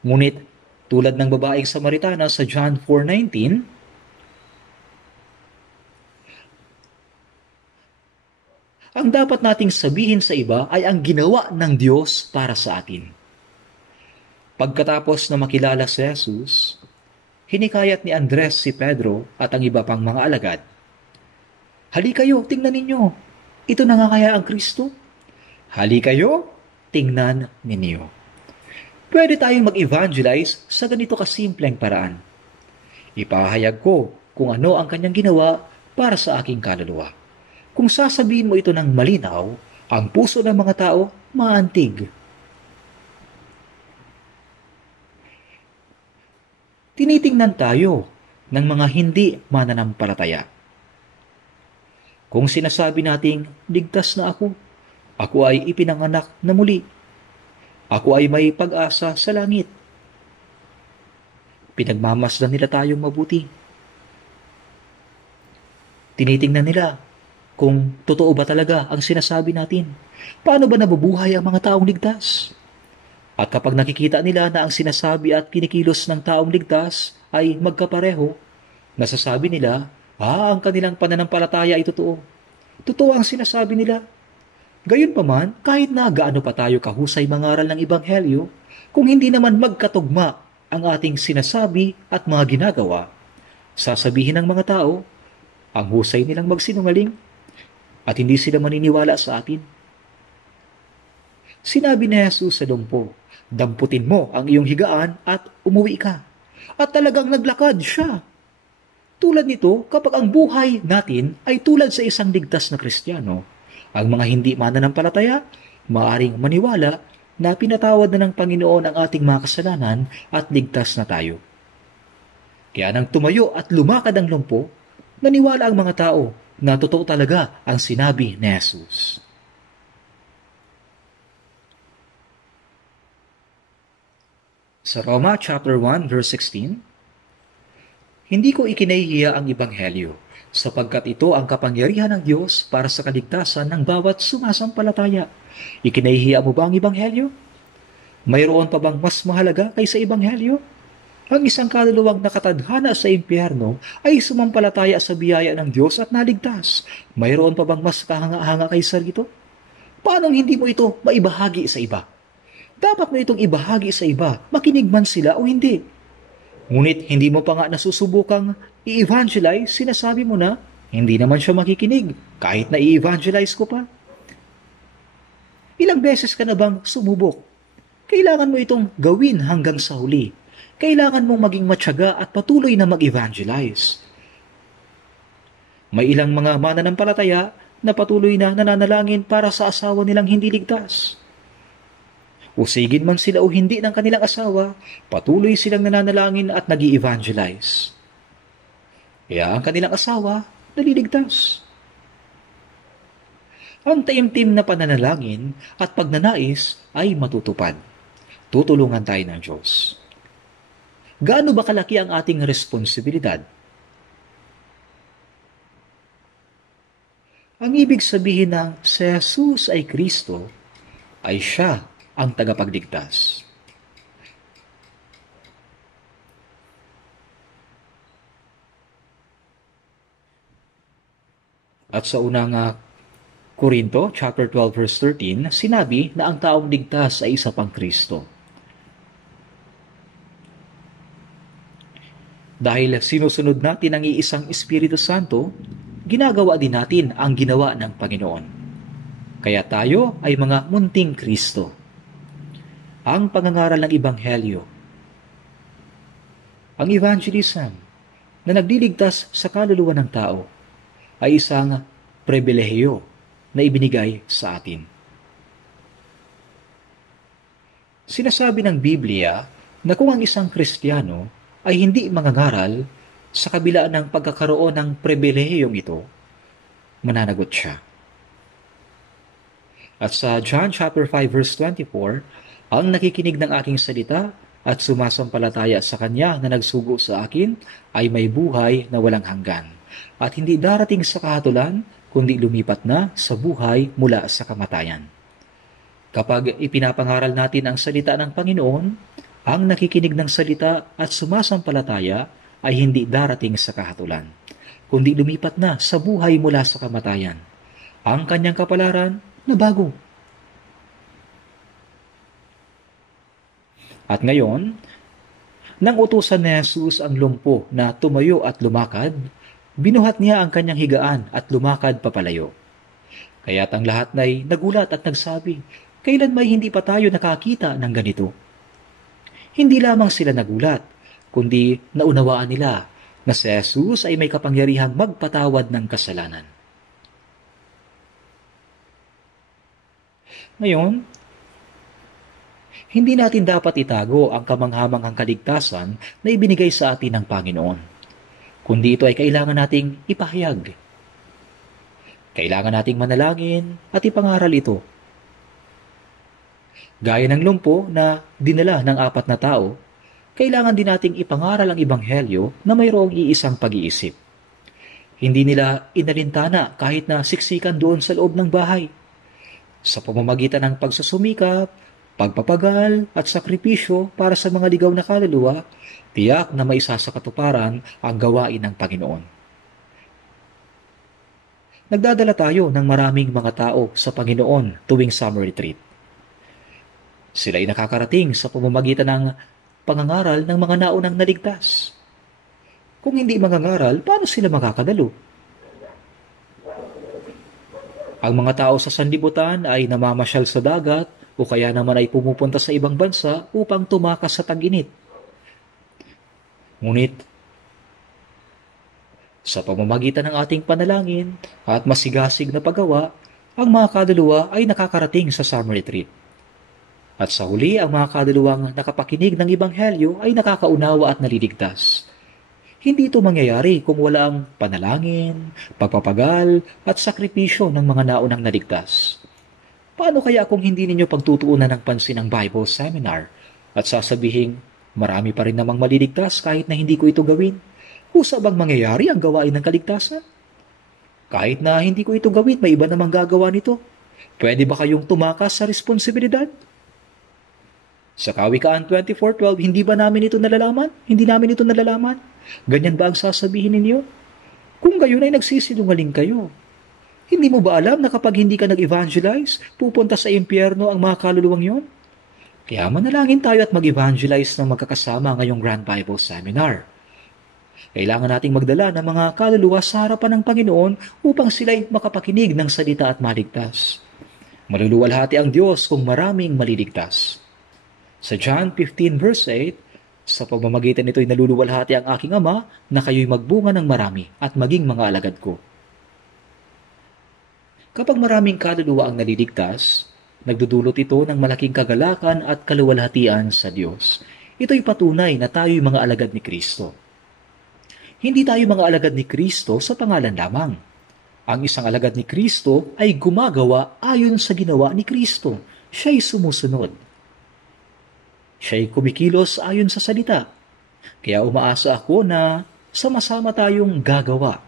Ngunit, tulad ng babaeng Samaritana sa John 4:19, ang dapat nating sabihin sa iba ay ang ginawa ng Diyos para sa atin. Pagkatapos na makilala si Jesus, hinikayat ni Andres si Pedro at ang iba pang mga alagad. Hali kayo, tingnan ninyo. Ito na nga kaya ang Kristo? Hali kayo, tingnan ninyo. Pwede tayong mag-evangelize sa ganito kasimpleng paraan. Ipahayag ko kung ano ang kanyang ginawa para sa aking kaluluwa. Kung sasabihin mo ito ng malinaw, ang puso ng mga tao maantig. Tinitingnan tayo ng mga hindi mananampalataya. Kung sinasabi nating, ligtas na ako ay ipinanganak na muli, ako ay may pag-asa sa langit, pinagmamasdan nila tayong mabuti. Tinitingnan nila kung totoo ba talaga ang sinasabi natin. Paano ba nabubuhay ang mga taong ligtas? At kapag nakikita nila na ang sinasabi at kinikilos ng taong ligtas ay magkapareho, nasasabi nila, ang kanilang pananampalataya ay totoo. Totoo ang sinasabi nila. Gayunpaman, kahit na gaano pa tayo kahusay mangaral ng Ebanghelyo, kung hindi naman magkatugma ang ating sinasabi at mga ginagawa, sasabihin ng mga tao, ang husay nilang magsinungaling at hindi sila maniniwala sa atin. Sinabi ni Jesus sa dumpo, damputin mo ang iyong higaan at umuwi ka. At talagang naglakad siya. Tulad nito, kapag ang buhay natin ay tulad sa isang ligtas na Kristiyano, ang mga hindi mananampalataya, maaaring maniwala na pinatawad na ng Panginoon ang ating mga kasalanan at ligtas na tayo. Kaya nang tumayo at lumakad ang lumpo, naniwala ang mga tao na totoo talaga ang sinabi ni Jesus. Sa Roma chapter 1 verse 16, hindi ko ikinahihiya ang Ebanghelyo, sapagkat ito ang kapangyarihan ng Diyos para sa kaligtasan ng bawat sumasampalataya. Ikinahihiya mo ba ang Ebanghelyo? Mayroon pa bang mas mahalaga kaysa Ebanghelyo? Ang isang kaluluwang nakatadhana sa impyerno ay sumampalataya sa biyaya ng Diyos at naligtas. Mayroon pa bang mas kahanga-hanga kaysa rito? Paano hindi mo ito maibahagi sa iba? Dapat mo itong ibahagi sa iba, makinig man sila o hindi. Ngunit hindi mo pa nga nasusubukang i-evangelize, sinasabi mo na, hindi naman siya makikinig, kahit na i-evangelize ko pa. Ilang beses ka na bang sumubok? Kailangan mo itong gawin hanggang sa huli. Kailangan mong maging matyaga at patuloy na mag-evangelize. May ilang mga mananampalataya na patuloy na nananalangin para sa asawa nilang hindi ligtas. Usigin man sila o hindi ng kanilang asawa, patuloy silang nananalangin at nag-i-evangelize. Kaya ang kanilang asawa, naliligtas. Ang taimtim na pananalangin at pagnanais ay matutupad. Tutulungan tayo ng Diyos. Gaano ba kalaki ang ating responsibilidad? Ang ibig sabihin ng si Jesus ay Kristo, ay siya ang tagapagligtas. At sa unang Korinto, chapter 12, verse 13, sinabi na ang taong ligtas ay isa pang Kristo. Dahil sinusunod natin ang iisang Espiritu Santo, ginagawa din natin ang ginawa ng Panginoon. Kaya tayo ay mga munting Kristo. Ang pangangaral ng Ebanghelyo, ang evangelism na nagliligtas sa kaluluwa ng tao ay isang pribilehiyo na ibinigay sa atin. Sinasabi ng Biblia na kung ang isang Kristiyano ay hindi mangangaral sa kabila ng pagkakaroon ng pribilehiyong ito, mananagot siya. At sa John chapter 5 verse 24, ang nakikinig ng aking salita at sumasampalataya sa kanya na nagsugo sa akin ay may buhay na walang hanggan at hindi darating sa kahatulan kundi lumipat na sa buhay mula sa kamatayan. Kapag ipinapangaral natin ang salita ng Panginoon, ang nakikinig ng salita at sumasampalataya ay hindi darating sa kahatulan, kundi lumipat na sa buhay mula sa kamatayan. Ang kanyang kapalaran na bago. At ngayon, nang utusan ni Jesus ang lumpo na tumayo at lumakad, binuhat niya ang kanyang higaan at lumakad papalayo. Kaya't ang lahat ay nagulat at nagsabi, kailan may hindi pa tayo nakakita ng ganito? Hindi lamang sila nagulat, kundi naunawaan nila na si Jesus ay may kapangyarihang magpatawad ng kasalanan. Ngayon, hindi natin dapat itago ang kamanghamanghang kaligtasan na ibinigay sa atin ng Panginoon, kundi ito ay kailangan nating ipahayag. Kailangan nating manalangin at ipangaral ito. Gaya ng lumpo na dinala ng 4 na tao, kailangan din nating ipangaral ang Ebanghelyo na mayroong iisang pag-iisip. Hindi nila inalintana kahit na siksikan doon sa loob ng bahay. Sa pamamagitan ng pagsusumikap, pagpapagal at sakripisyo para sa mga ligaw na kaluluwa, tiyak na maisa sa katuparan ang gawain ng Panginoon. Nagdadala tayo ng maraming mga tao sa Panginoon tuwing summer retreat. Sila ay nakakarating sa pamamagitan ng pangangaral ng mga naunang naligtas. Kung hindi mangangaral, paano sila makakadalo? Ang mga tao sa sanlibutan ay namamasyal sa dagat o kaya naman ay pumupunta sa ibang bansa upang tumakas sa tag-init. Ngunit, sa pamamagitan ng ating panalangin at masigasig na paggawa, ang mga kaluluwa ay nakakarating sa summer retreat. At sa huli, ang mga kaluluwang nakapakinig ng Ebanghelyo ay nakakaunawa at naliligtas. Hindi ito mangyayari kung wala ang panalangin, pagpapagal at sakripisyo ng mga naunang naligtas. Paano kaya kung hindi ninyo pagtutuunan ng pansin ang Bible Seminar at sasabihin, marami pa rin namang maliligtas kahit na hindi ko ito gawin? Kusa bang mangyayari ang gawain ng kaligtasan? Kahit na hindi ko ito gawin, may iba namang gagawa nito. Pwede ba kayong tumakas sa responsibilidad? Sa Kawikaan 24:12, hindi ba namin ito nalalaman? Hindi namin ito nalalaman? Ganyan ba ang sasabihin ninyo? Kung gayon ay nagsisinungaling kayo. Hindi mo ba alam na kapag hindi ka nag-evangelize, pupunta sa impyerno ang mga kaluluwang yon? Kaya manalangin tayo at mag-evangelize ng magkakasama ngayong Grand Bible Seminar. Kailangan nating magdala ng mga kaluluwa sa harapan ng Panginoon upang sila'y makapakinig ng salita at maligtas. Maluluwalhati ang Diyos kung maraming maliligtas. Sa John 15 verse 8, sa pamamagitan nito'y naluluwalhati ang aking Ama na kayo'y magbunga ng marami at maging mga alagad ko. Kapag maraming kaluluwa ang naliligtas, nagdudulot ito ng malaking kagalakan at kaluwalhatian sa Diyos. Ito'y patunay na tayo'y mga alagad ni Kristo. Hindi tayo mga alagad ni Kristo sa pangalan lamang. Ang isang alagad ni Kristo ay gumagawa ayon sa ginawa ni Kristo. Siya'y sumusunod. Siya'y kumikilos ayon sa salita. Kaya umaasa ako na sama-sama tayong gagawa.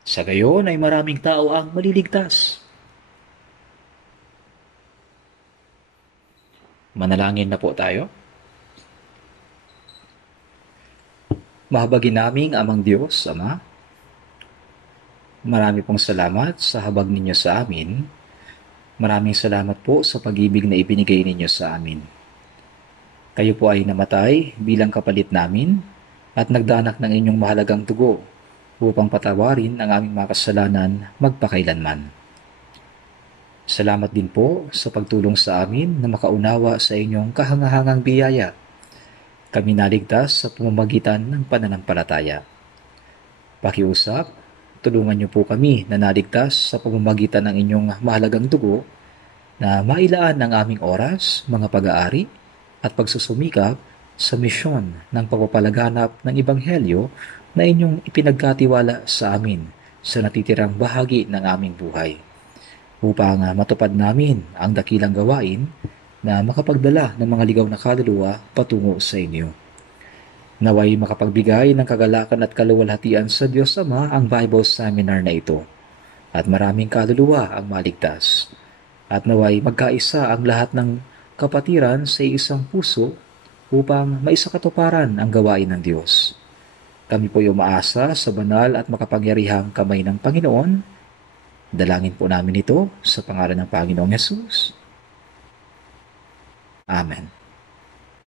Sa gayon ay maraming tao ang maliligtas. Manalangin na po tayo. Mahabagin naming amang Diyos, Ama. Marami pong salamat sa habag ninyo sa amin. Maraming salamat po sa pag-ibig na ibinigay ninyo sa amin. Kayo po ay namatay bilang kapalit namin at nagdanak ng inyong mahalagang dugo upang patawarin ang aming mga kasalanan magpakailanman. Salamat din po sa pagtulong sa amin na makaunawa sa inyong kahangahangang biyaya. Kami naligtas sa pamamagitan ng pananampalataya. Pakiusap, tulungan niyo po kami na naligtas sa pamamagitan ng inyong mahalagang dugo na mailaan ang aming oras, mga pag-aari at pagsusumikap sa misyon ng pagpapalaganap ng Ebanghelyo na inyong ipinagkatiwala sa amin sa natitirang bahagi ng aming buhay upang matupad namin ang dakilang gawain na makapagdala ng mga ligaw na kaluluwa patungo sa inyo. Naway makapagbigay ng kagalakan at kaluwalhatian sa Diyos Ama ang Bible Seminar na ito at maraming kaluluwa ang maligtas. At naway magkaisa ang lahat ng kapatiran sa isang puso upang maisakatuparan ang gawain ng Diyos. Kami po umaasa sa banal at makapangyarihang kamay ng Panginoon. Dalangin po namin ito sa pangalan ng Panginoong Hesus. Amen.